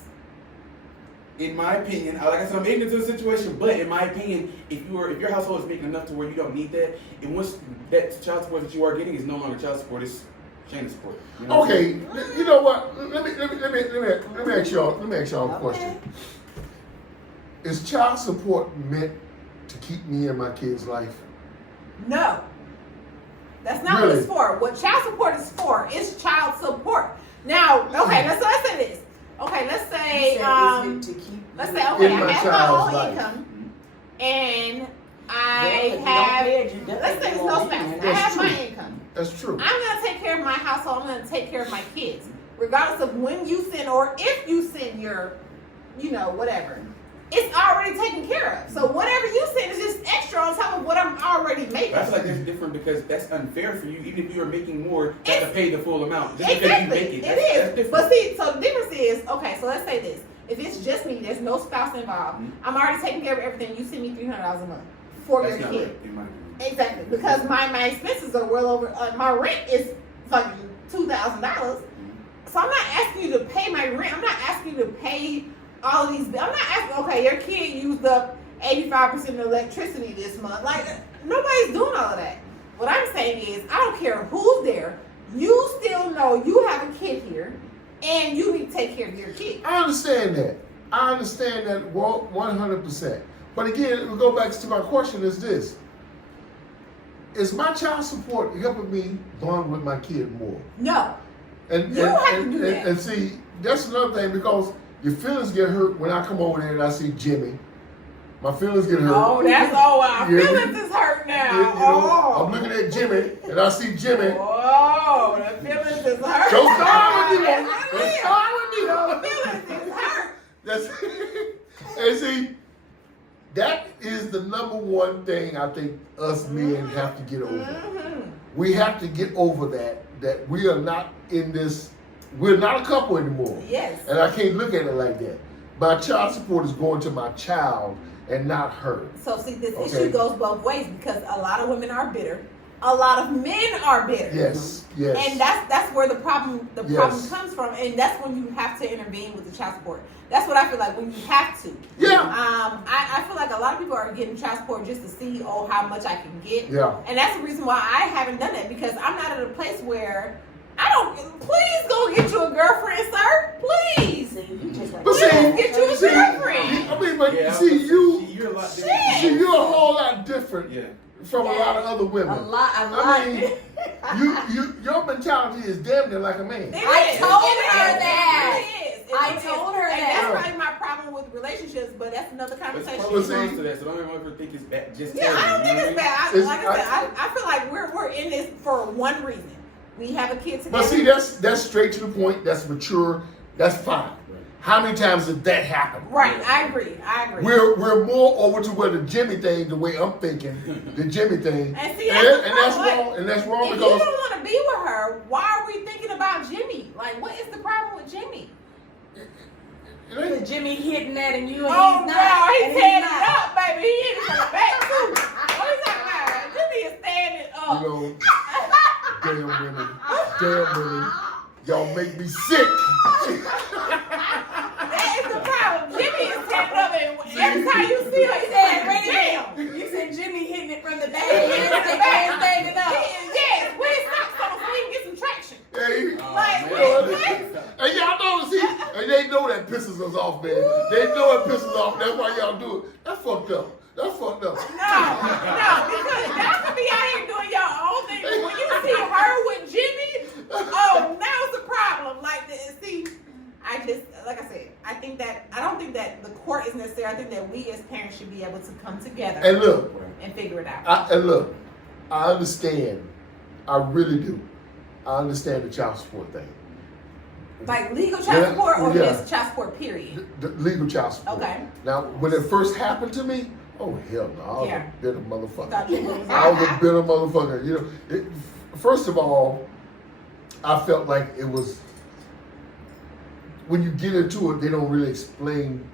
In my opinion, like I said, I'm ignorant to the situation, but in my opinion, if your household is making enough to where you don't need that, and once that child support that you are getting is no longer child support, it's Shaina support. You know what I'm Okay, saying? you know what? Let me ask y'all a question. Is child support meant to keep me in my kid's life? No. That's not what Really? it's for. What child support is for is child support. Now, okay, let's say this. Okay, let's say, let's say, okay, In I my have my child's own life. income, and I have, let's say it's no spouse. I That's have my true. income. That's true. I'm gonna take care of my household. I'm gonna take care of my kids, regardless of when you send or if you send your, whatever. It's already taken care of. So whatever you send is just extra on top of what I'm already making. I feel like that's different because that's unfair for you. Even if you are making more, you have to pay the full amount just because you Exactly, make it. it That's is. different. But see, so the difference is, okay, so let's say this. If it's just me, there's no spouse involved, I'm already taking care of everything. You send me $300 a month for That's your not kid. right, in my opinion. Exactly, because my expenses are well over, my rent is fucking $2,000. So I'm not asking you to pay my rent. I'm not asking you to pay all of these. I'm not asking, okay, your kid used up 85% of electricity this month. Like, nobody's doing all of that. What I'm saying is, I don't care who's there. you still know you have a kid here, and you need to take care of your kid. I understand that. 100%. But again, we go back to my question: is this? Is my child support helping me bond with my kid more? No. And You have to do that. And see, that's another thing, because your feelings get hurt when I come over there and I see Jimmy. My feelings get hurt. Oh, that's all. Our Yeah, feelings is hurt now. You know, I'm looking at Jimmy and I see Jimmy. Oh, the feelings is hurt. Don't start with me. That's Don't real. start with me. Your feelings is hurt. That's and see, that is the number one thing I think us men have to get over. Mm-hmm. We have to get over that we are not in this. We're not a couple anymore. Yes. And I can't look at it like that. My child support is going to my child and not her. So see, this Okay. issue goes both ways, because a lot of women are bitter. A lot of men are bitter. Yes, yes. And that's where the problem Yes. comes from, and that's when you have to intervene with the child support. That's what I feel like, when you have to. Yeah. I feel like a lot of people are getting child support just to see how much I can get. Yeah. And that's the reason why I haven't done it, because I'm not at a place where I don't. Please go get you a girlfriend, sir. Please. See, you just like But see, Get you a see, girlfriend. I mean, but Yeah, see, you're a lot different. Shit. see, you're a whole lot different Yeah. from a lot of other women. a lot. I mean, your mentality is damn near like a man. I told her that. It is. I told her and that. that's probably my problem with relationships, but that's another It's conversation. pros and cons to that, so don't ever think it's bad. Just Yeah, I don't think it's bad. It's- Like I said, I feel like we're in this for one reason. We have a kid together. But see, that's straight to the point. That's mature. That's fine. How many times did that happen? Right, I agree. We're more over to where the Jimmy thing, the way I'm thinking, the Jimmy thing, And see, and that's what? wrong. And that's wrong If you because don't want to be with her, why are we thinking about Jimmy? Like, what is the problem with Jimmy? it ain't- Jimmy hitting that and you and Oh he's no, not. he's and standing not. up, baby. He hit it from the back too. What are you talking about? Jimmy is standing up. you know, damn women, y'all make me sick. That is the problem. Jimmy is standing up, and every time you see her, he's said, saying, wait a damn. minute. You said Jimmy hitting it from the back. He You is didn't say man standing up. Yes, with his socks on so he can get some traction. Hey, Like, man. what? And y'all know, see, and they know that pisses us off, man. They know it pisses us off. That's why y'all do it. That's fucked up. That's fucked up. No, because y'all could be out here doing your own thing. But when you see her with Jimmy, oh, now it's a problem. Like, see, I just, like I said, I don't think that the court is necessary. I think that we as parents should be able to come together And look, and figure it out. I understand. I really do. I understand the child support thing. Like legal child support or yeah. just child support, period? The legal child support. Okay. Now, when it first happened to me, oh hell no, I was Yeah. a bitter motherfucker. Thought you was- I was a bitter motherfucker. You know, first of all, I felt like it was when you get into it, they don't really explain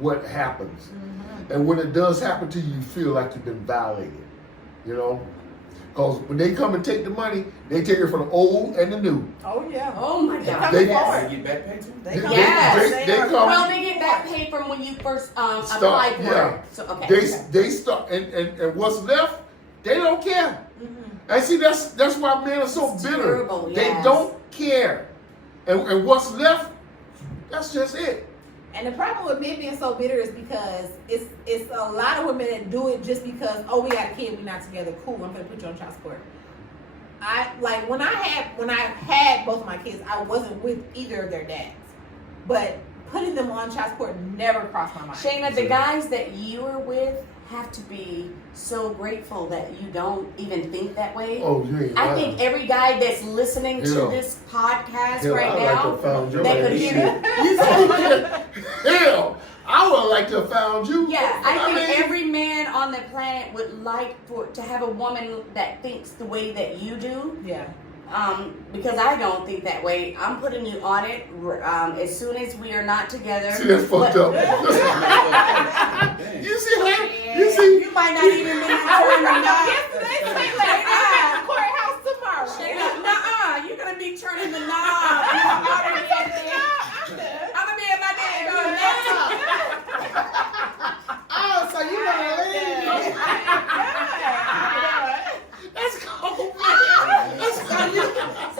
what happens, and when it does happen to you, you feel like you've been violated. You know, because when they come and take the money, they take it from the old and the new. Oh yeah. Oh my They God. come They- forward. They get back paid too? They come Yes. forward. They are- come- Well, they get that paid from when you first apply Start, for yeah. it. So okay. They start and what's left, they don't care. And see, that's why men are so It's bitter. terrible, They yes. don't care. And what's left, that's just it. And the problem with men being so bitter is because it's a lot of women that do it just because, oh, we got a kid, we not together, cool, I'm gonna put you on child support. When I had both of my kids, I wasn't with either of their dads. But putting them on child support never crossed my mind. Shayna, the guys that you are with have to be so grateful that you don't even think that way. Oh, you ain't I lying. think every guy that's listening to Hell. this podcast Hell, right I'd like to now have found your that could ass. hear you say, Hell, I would like to have found you. yeah, I think mean, every man on the planet would like to have a woman that thinks the way that you do. Yeah. Because I don't think that way. I'm putting you on it as soon as we are not together. See, that's fucked up. Dang. You see how? Yeah, You see? you might not even be I was turning up the yesterday, saying like, I'm at the courthouse tomorrow. Shayna, nuh-uh, you're gonna be turning the knob. You know, already up there. I'm gonna be at my dad's laptop. Oh, so you gonna leave? That's cold, man. That's cold.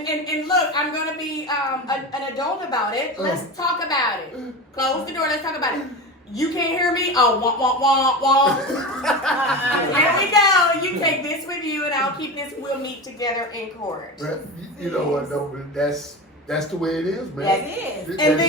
and look, I'm gonna be an adult about it. Let's talk about it. Close the door. Let's talk about it. You can't hear me? Oh, wah, wah, wah, wah. There we go. You take this with you, and I'll keep this. We'll meet together in court. But you know what? No, that's the way it is, man. Yes, it is. And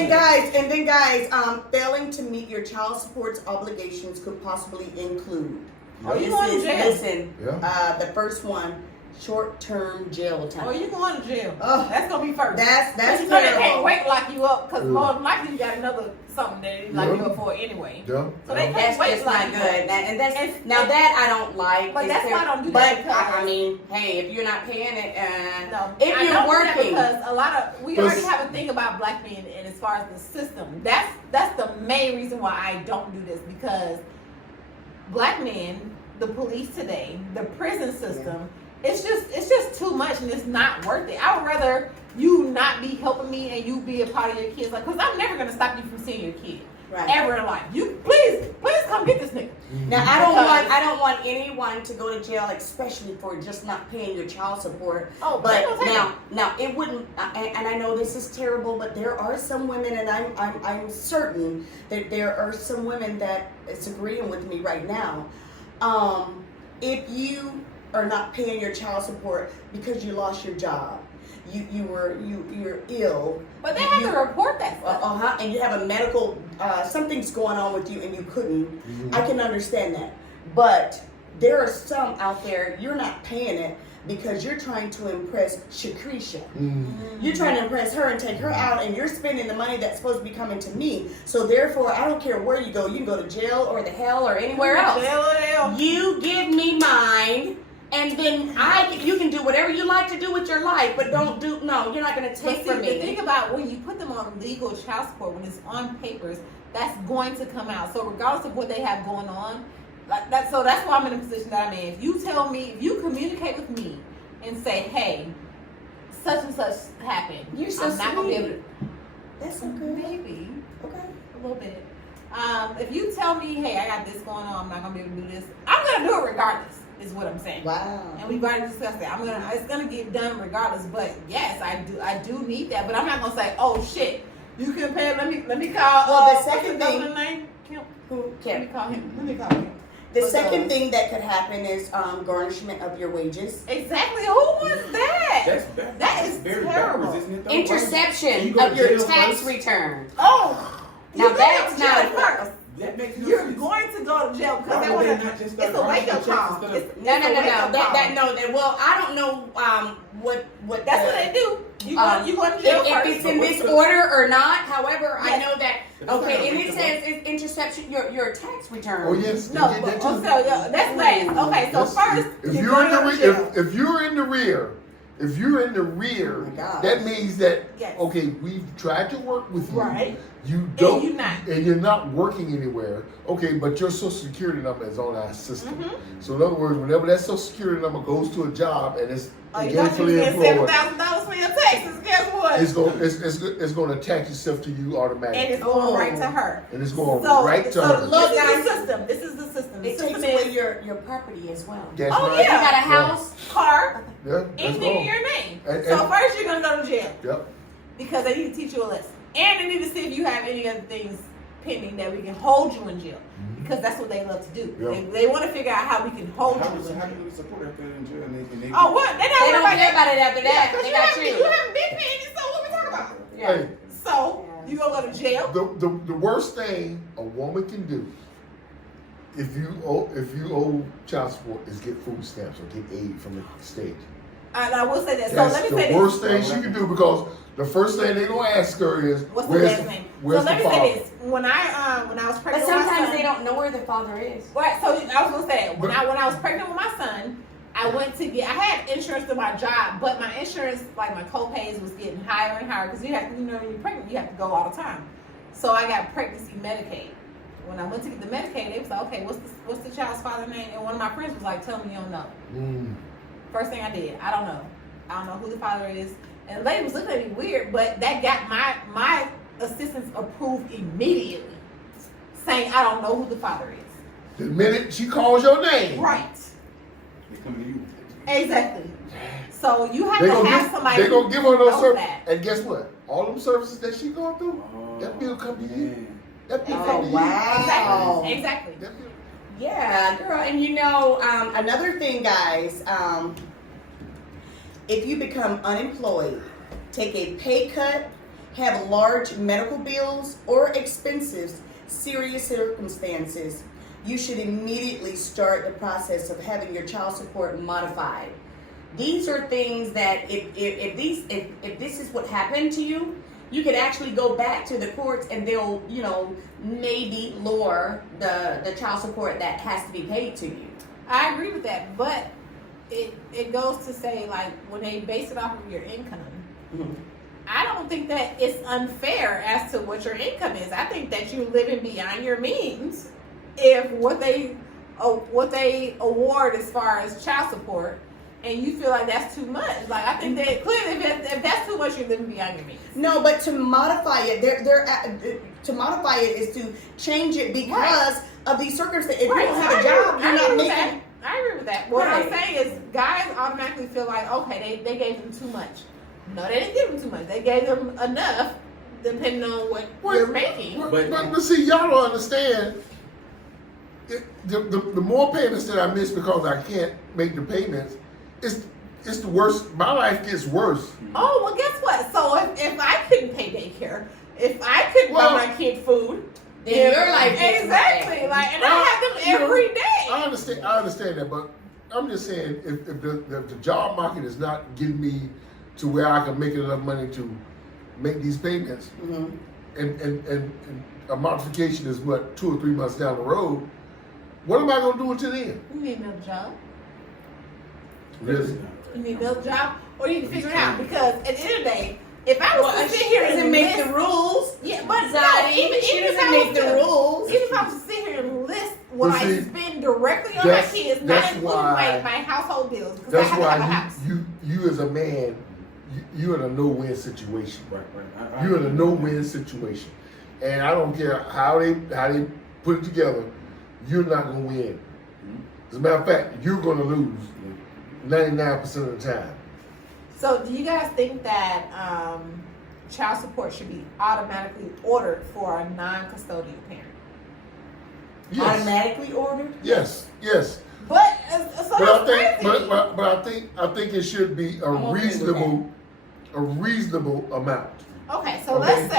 then guys, failing to meet your child support's obligations could possibly include. Oh, you going to jail? Listen, Yeah. the first one, short-term jail time. Oh, you going to jail? Oh, That's gonna be first. that's You know they can't terrible. wait to lock you up because more than likely you got another something that they lock you up for anyway. Yeah. So they can't That's wait just to lock not you good. up. And that's And- now that I don't like. But It's that's why I don't do but that because- I mean, hey, if you're not paying it, No, if I you're don't do that working, because a lot of we But- already have a thing about black men, and as far as the system, that's the main reason why I don't do this because black men, the police today, the prison system, it's just too much and it's not worth it. I would rather you not be helping me and you be a part of your kids, like, because I'm never gonna stop you from seeing your kid right. ever in life. You please come get this nigga. Now I don't want anyone to go to jail, especially for just not paying your child support. Oh, But they don't take now it wouldn't, and I know this is terrible, but there are some women, and I'm certain that there are some women that is agreeing with me right now. If you are not paying your child support because you lost your job, you're ill. But they have to report that stuff. And you have a medical, something's going on with you and you couldn't, Mhm. I can understand that. But there are some out there, you're not paying it because you're trying to impress Shakrisha. You're trying to impress her and take her out, and you're spending the money that's supposed to be coming to me. So therefore, I don't care where you go. You can go to jail or the hell or anywhere else. Hell. You give me mine, and then you can do whatever you like to do with your life, but you're not going to But take see, from the me. thing about when you put them on legal child support, when it's on papers, that's going to come out. So regardless of what they have going on, like that. So that's why I'm in the position that I'm in. If you tell me, if you communicate with me and say, hey, such and such happened, You're so I'm not gonna be able sweet. That's so to. good. Maybe Okay. a little bit. If you tell me, hey, I got this going on, I'm not gonna be able to do this. I'm gonna do it regardless. Is what I'm saying. Wow. And we've already discussed that. It's gonna get done regardless. But yes, I do need that. But I'm not gonna say, oh shit, you can pay. Let me call. Well, the second what's the thing- governor's name? Kim. Who Let me can? call him. Let me call him. The But, second thing that could happen is garnishment of your wages. Exactly. Who was that? That is very terrible. backwards, isn't it? though? Interception You go of to your jail tax first? return. Oh, Now you go that's to jail not first. That makes no You're sense. going to go to jail because Why they would want they to. not just It's start a wake up garnishing checks call. instead of- It's No. a wake-up call. Well, I don't know what. That's what they do. You go to jail If first. it's in this order or not. However, I Yes. know that. That's not Okay, a and it wake-up says it's interception your tax return. Oh yes. No, they but did that oh, too. so yeah, that's last. Okay, so Yes. first if you're you're going in the to jail. if you're in the rear, if you're in the rear, Oh my God. that means that Yes. okay, we've tried to work with you. Right. You don't, And you're not working anywhere. Okay, but your social security number is on our system. Mm-hmm. So in other words, whenever that social security number goes to a job and it's Oh, you don't gainfully get employed, $7,000 for your taxes. Guess what? it's going to attach itself to you automatically, And it's going right to her. and it's going So, right to so her. Look, this guys. is the system. This is the system. The It system takes away is your property as well. That's Oh, right. You yeah. got a house. car, Yeah, that's anything in wrong. your name. And- So and- first you're gonna go to jail Yep. because they need to teach you a lesson, and they need to see if you have any other things pending that we can hold you in jail. Because that's what they love to do. Yeah. They want to figure out how we can hold How you do in jail. you support after in jail and they Oh, what? They They don't about care about it after Yeah, that. 'cause They you got haven't- you. You haven't been paying it, so what we talking about? Yeah. Hey, So you gonna go to jail? the worst thing a woman can do if you owe child support is get food stamps or get aid from the state. And I will say that. So That's let me the say worst this. thing she can do because the first thing they're gonna ask her is What's the where's last name? where's So let the me father? say this. When I was But pregnant with my sometimes son, they don't know where the father is. Right, so I was gonna say that when I was pregnant with my son, I went to get. I had insurance through my job, but my insurance, like my co-pays, was getting higher and higher because you have to, when you're pregnant, you have to go all the time. So I got pregnancy Medicaid. When I went to get the Medicaid, they was like, "Okay, what's the child's father name?" And one of my friends was like, "Tell me you don't know." First thing I did, I don't know. I don't know who the father is. And the lady was looking at me weird, but that got my assistance approved immediately, saying I don't know who the father is. The minute she calls your name, Right. They come to you. Exactly. So you have They to gonna have give, somebody they gonna give her those knows services. that. And guess what? All them services that she going through, that bill come to you. Man. That bill Oh, come to you. wow. Exactly. That bill- Yeah, girl, and another thing, guys, if you become unemployed, take a pay cut, have large medical bills or expenses, serious circumstances, you should immediately start the process of having your child support modified. These are things that if this is what happened to you, you could actually go back to the courts and they'll, maybe lower the child support that has to be paid to you. I agree with that, but it goes to say, like, when they base it off of your income, Mm-hmm. I don't think that it's unfair as to what your income is. I think that you're living beyond your means if what they award as far as child support, and you feel like that's too much. Like, I think that clearly, if that's too much, you're living beyond your means. No, but to modify it, to modify it is to change it because of these circumstances. If you don't have a job, you're not making. I agree with that. What I'm Right. saying is, guys automatically feel like, okay, they gave them too much. No, they didn't give them too much. They gave them enough, depending on what you're making. But see, y'all don't understand. The more payments that I miss because I can't make the payments, it's the worst. My life gets worse. Oh, well, guess what? So if I couldn't pay daycare, if I couldn't buy my kid food, Then your life gets exactly bad. like, and I have them every day. I understand that, but I'm just saying if the job market is not getting me to where I can make enough money to make these payments, Mm-hmm. and a modification is what 2 or 3 months down the road. What am I gonna do until then? You need another job. Really? You need another job, or you need to figure it out. Because at the end of the day, if I was to sit here and doesn't make list, the rules. yeah, but no, Zotty, even she if doesn't I make was the to, rules. even if I was to sit here and list what But I see, spend directly on my that's- kids, not that's including why- my household bills, because I That's have to have a why house. you as a man, you're in a no-win situation. Right. You're in a no-win situation, and I don't care how they put it together. You're not gonna win. As a matter of fact, you're gonna lose 99% of the time. So, do you guys think that child support should be automatically ordered for a non-custodial parent? Yes, Automatically ordered. yes. But so But I that's think, crazy. but I think it should be a I'm okay with reasonable amount. Okay, so Okay.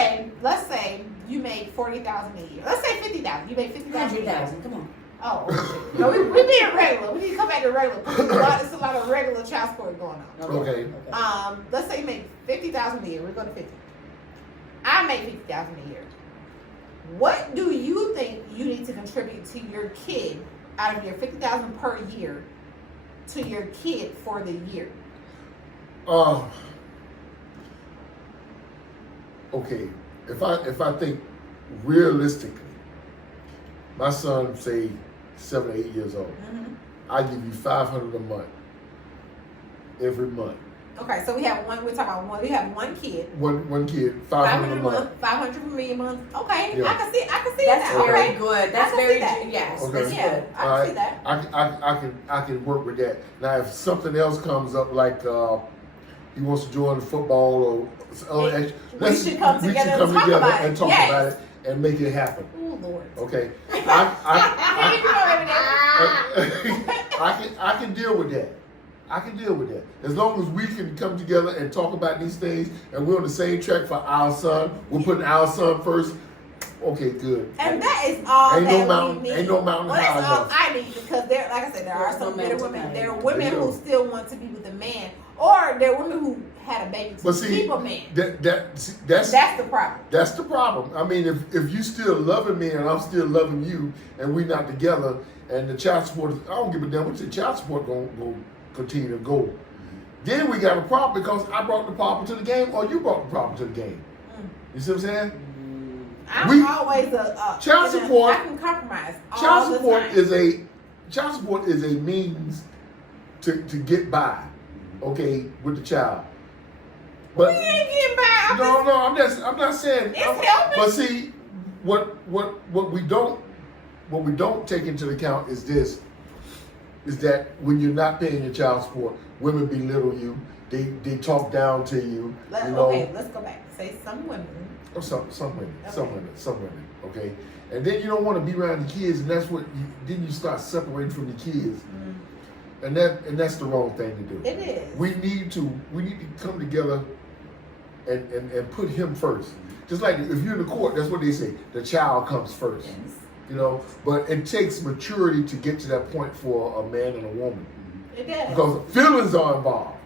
let's say you make $40,000 a year. Let's say $50,000. You make $50,000 a year. 100,000. Come on. Oh, shit. No, we being regular. We need to come back to regular. There's a lot of regular child support going on. Okay. Let's say you make $50,000 a year. We're going to 50. I make $50,000 a year. What do you think you need to contribute to your kid out of your $50,000 per year to your kid for the year? Okay. If I think realistically, my son say 7 or 8 years old. Mm-hmm. I give you $500 a month. Every month. Okay, so we have one. We're talking about one. We have one kid. One kid, $500 a month. 500 for me a month. Okay, Yeah. I can see That's that. very Okay. good. That's I can very see that. yes. Okay. That's Yeah, good. I can see that. I can work with that. Now, if something else comes up, like he wants to join the football or other, We should come together and talk about it. talk Yes. about it and make it happen. Oh Lord. Okay, I I can deal with that. I can deal with that. As long as we can come together and talk about these things and we're on the same track for our son, we're putting our son first. Okay, good. And that is all Ain't no that mountain- we need. ain't no mountain Well, that's high all enough. I need, because there, like I said, there are There's no some bitter mountain women. high There are enough. women There you who go. still want to be with a man, or there are women who had a baby to But see, keep a man. that's That's the problem. That's the problem. I mean, if you still loving me and I'm still loving you and we not together and the child support, I don't give a damn what the child support gonna continue to go. Then we got a problem because I brought the problem to the game or you brought the problem to the game. You see what I'm saying? I'm always a Child support- I can compromise. All Child the support time. is a means to get by, okay, with the child. But We ain't getting by. no, I'm not saying. It's helping. But see, what we don't take into account is this. is that when you're not paying your child support, women belittle you. They talk down to you. You know. Okay, let's go back. Say some women. Or some women, Okay. some women, okay? And then you don't want to be around the kids, and that's what then you start separating from the kids. And that's the wrong thing to do. It is. We need to come together and put him first. Just like if you're in the court, that's what they say. The child comes first. Yes. You know, but it takes maturity to get to that point for a man and a woman. It does. Because feelings are involved.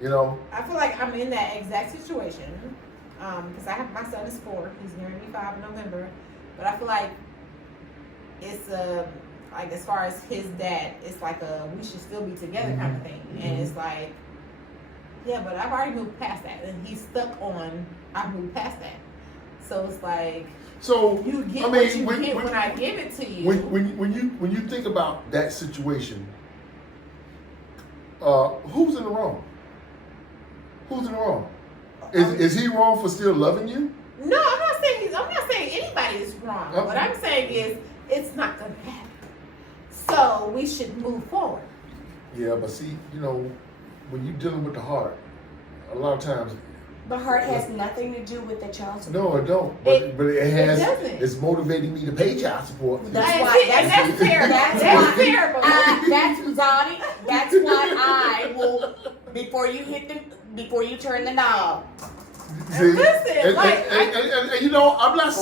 You know? I feel like I'm in that exact situation. Because I have my son is 4. He's going to be 5 in November. But I feel like it's like as far as his dad, it's like we should still be together kind of thing. And it's like, yeah, but I've already moved past that. And he's stuck on I've moved past that. So it's like, so you get I mean, what you get when I give it to you. When you think about that situation, who's in the wrong? Who's in the wrong? Is he wrong for still loving you? No, I'm not saying anybody is wrong. Okay. What I'm saying is it's not gonna happen. So we should move forward. Yeah, but see, you know, when you're dealing with the heart, a lot of times. But heart has nothing to do with the child support. No, it don't. But it has. It doesn't. It's motivating me to pay child support. That's why. That's terrible. That's terrible. That's Zotty. That's why I will before you turn the knob. See? Listen, and you know, I'm not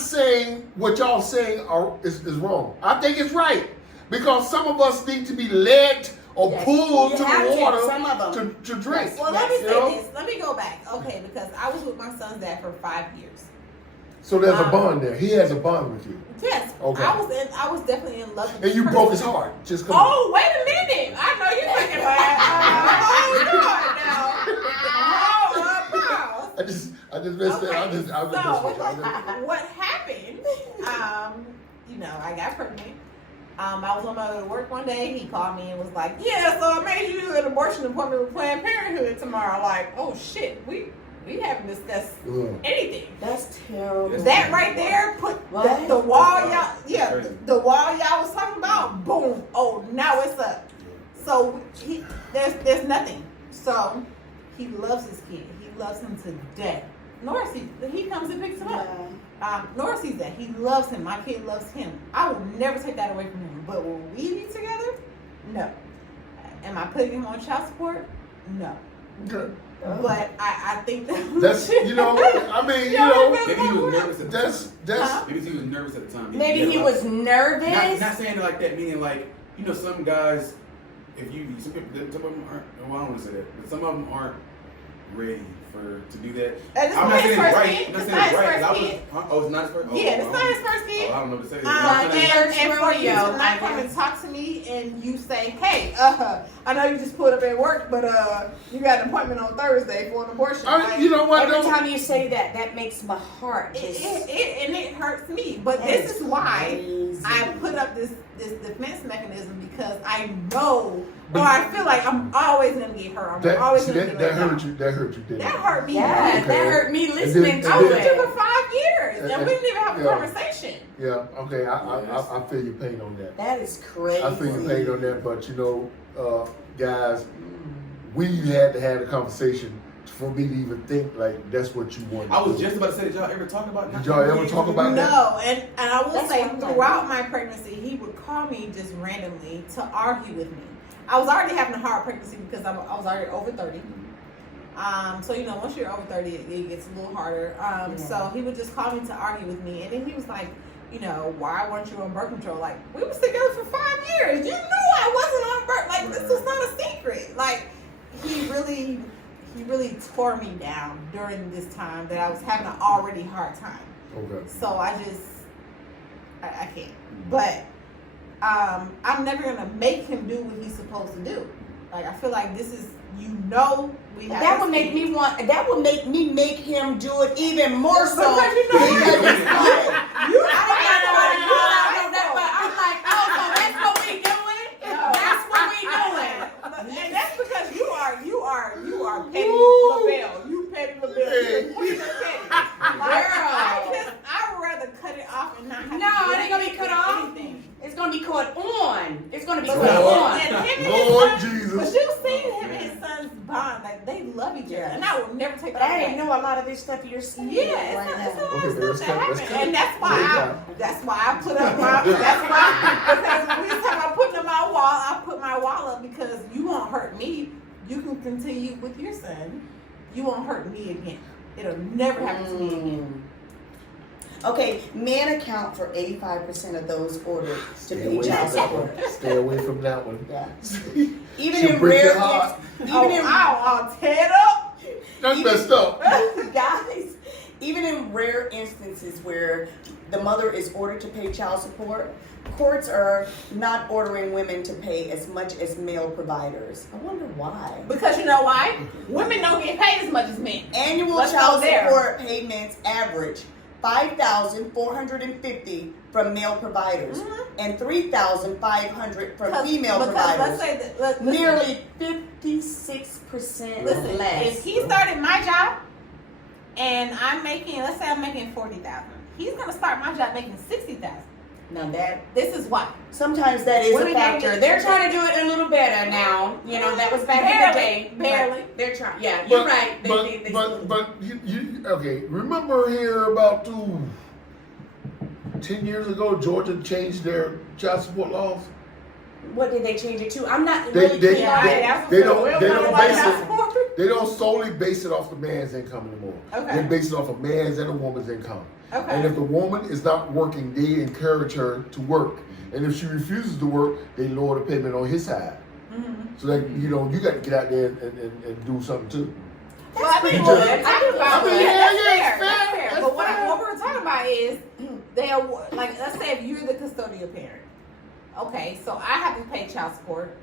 saying what y'all saying is wrong. I think it's right because some of us need to be led or pulled to the water some of them. to drink. Yes. Well, let me say this. Let me go back. Okay, because I was with my son's dad for 5 years. So there's a bond there. He has a bond with you. Yes. Okay. I was definitely in love with And this you person. broke his heart. Just come on. Oh, wait a minute. I know you're thinking about hold on now. Hold on. I just missed that. I just messed with you. What happened, you know, I got pregnant. I was on my way to work one day. He called me and was like, yeah, so I made you an abortion appointment with Planned Parenthood tomorrow. Like, oh shit, we haven't discussed anything. That's terrible. That right there put What? the wall y'all, the wall y'all was talking about, boom. Oh, now it's up. So there's nothing. So he loves his kid. He loves him to death. Nora sees, he comes and picks him up. Nora sees that. He loves him. My kid loves him. I will never take that away from him. But will we be together? No. Am I putting him on child support? No. Good. But I think That's you know. I mean, you know. Maybe he was nervous at the time. That's Maybe he was nervous at the time. Maybe he was nervous. Not saying it like that, meaning like, you know, some guys, some of them aren't, well, I don't want to say that, but some of them aren't ready to do that. And I'm not saying it's right. kid. I'm not It's saying not it's his right. first I was, kid. oh, it's not his first. Oh, Yeah, it's not his first kid. Oh, I don't know what to say. And for you to not come and talk to me and you say, hey, I know you just pulled up at work, but you got an appointment on Thursday for an abortion. you know what? Every time you say that, that makes my heart just. It hurts me. But this is why crazy. I put up this defense mechanism, because I know, or I feel like I'm always gonna get hurt. I'm always gonna get that let hurt down. you. That hurt you, didn't That it? hurt me. Yeah, Okay. that hurt me listening I was to with you it. for 5 years, and we didn't even have a conversation. Yeah. Okay. I feel your pain on that. That is crazy. I feel your pain on that, but you know, guys, we had to have a conversation for me to even think like that's what you want. I was just about to say, did y'all ever talk about? Did y'all ever talk about that? No, and I will That's say what I'm talking throughout my pregnancy, he would call me just randomly to argue with me. I was already having a hard pregnancy because I was already over 30. So you know, once you're over 30, it gets a little harder. So he would just call me to argue with me, and then he was like, you know, why weren't you on birth control? Like, we was together for 5 years. You knew I wasn't on birth. Like, this was not a secret. Like, he really tore me down during this time that I was having an already hard time. Okay. So I can't. But I'm never gonna make him do what he's supposed to do. Like, I feel like this is, we have. That would make me want. That would make me make him do it even more so. Because you know, because it's like, you I don't know that, but I'm like, oh, so that's what we doing. That's what we doing. and that's because you are petty LaBelle. You petty LaBelle. You petty. I'd rather cut it off and not have No, to it ain't gonna be cut off. anything. It's gonna be caught on. It's gonna be But Jesus. But you seen him and his son's bond, like they love each other, Yeah. and I would never take But that I didn't back. know a lot of this stuff you're saying. Yeah, right it's now. a lot Okay, of let's stuff that cut- let's happened, cut. and that's why I put up my because when we was talking about putting up my wall, I put my wall up because you won't hurt me. You can continue with your son. You won't hurt me again. It'll never happen to me again. Okay, men account for 85% of those ordered to Stay pay away child from that support. one. Stay away from that one. Yeah. Even She'll in break rare, your heart. I'll tear it up. That's messed up. guys, even in rare instances where the mother is ordered to pay child support, courts are not ordering women to pay as much as male providers. I wonder why. Because you know why? Women don't get paid as much as men. Annual Let's child go there. support payments average $5,450 from male providers and $3,500 from female Because providers. let's say that, listen, Nearly 56% listen, less. if he started my job and I'm making, let's say I'm making $40,000, he's gonna start my job making $60,000. Now that This is why. sometimes that is a Women factor. get- They're trying to do it a little better now. You know, that was back in the day. Barely. But they're trying. Yeah, you're right. They But you okay? Remember here about 10 years ago, Georgia changed their child support laws. what did they change it to? I'm not They- really they- clear Yeah, on they- it. that's they what don't- we'll they talk don't about base child it- support. They don't solely base it off the man's income anymore. Okay. They base it off a man's and a woman's income. Okay. And if the woman is not working, they encourage her to work. And if she refuses to work, they lower the payment on his side. So that you got to get out there and do something too. Well, I mean, Pretty what good. we're talking about, I mean, yeah, yeah, that's yeah, fair, it's that's fair, fair. that's But what fair. we're talking about is they are like, let's say if you're the custodial parent, okay, so I have to pay child support,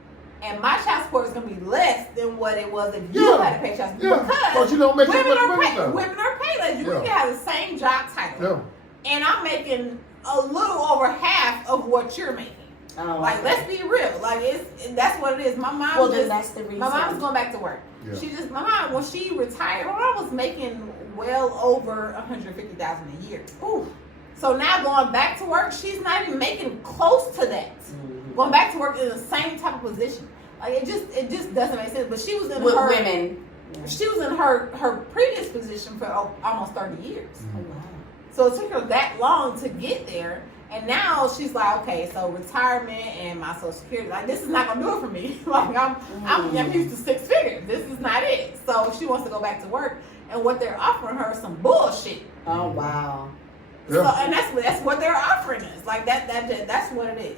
and my child support is going to be less than what it was if you Yeah. had to pay child support Yeah, because but you don't make as women much are money paid. now. Women are paid less. You Yeah. can have the same job title, Yeah. and I'm making a little over half of what you're making. Oh, Like, let's be real. Like, that's what it is. My mom well, just, then that's the reason. my mom's going back to work. Yeah. My mom, when she retired, my mom was making well over $150,000 a year. Ooh. So now going back to work, she's not even making close to that. Going back to work in the same type of position. Like it just doesn't make sense. But she was in With her women. she was in her previous position for almost 30 years. Oh, wow. So it took her that long to get there. And now she's like, okay, so retirement and my Social Security, like this is not gonna do it for me. Like I'm used to 6 figures. This is not it. So she wants to go back to work, and what they're offering her is some bullshit. Oh, wow. Yeah. So, and that's what they're offering us. Like that's what it is.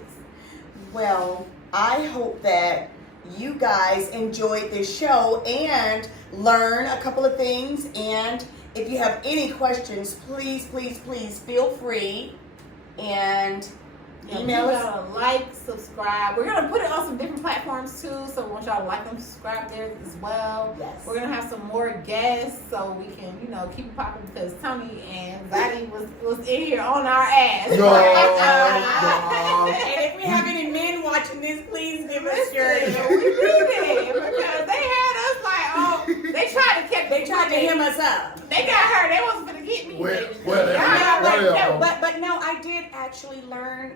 Well, I hope that you guys enjoyed this show and learn a couple of things. And if you have any questions, please feel free and email We're us. gonna like, subscribe. We're gonna put it on some different platforms too, so we want y'all to like them, subscribe there as well. Yes. We're gonna have some more guests so we can, keep it popping because Tony and Zotty was in here on our ass. No, no. And if we have any men watching this, please give us your. We did because they had us like, oh, they tried to catch. They tried to hem us up. They got her. They wasn't gonna get me. But no, I did actually learn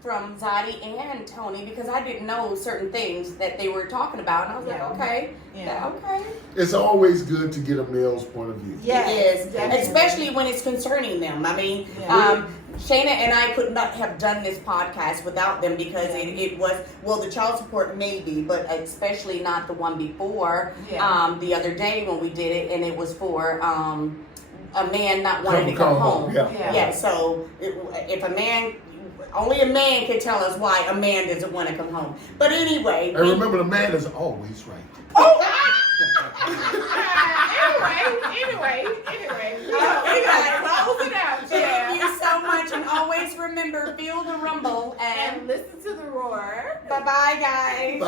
from Zotty and Tony because I didn't know certain things that they were talking about, and I was like, okay, okay. It's always good to get a male's point of view. Yes, It is, definitely. especially when it's concerning them. I mean, Yeah. Shaina and I could not have done this podcast without them because it was, well, the child support maybe, but especially not the one before. Yeah. The other day when we did it, and it was for a man not wanting to come home. Yeah. So if a man, only a man can tell us why a man doesn't want to come home. But anyway. And remember, the man is always right. Anyway. Close it out. Thank you so much, and always remember, feel the rumble, And and listen to the roar. bye-bye, guys. Bye.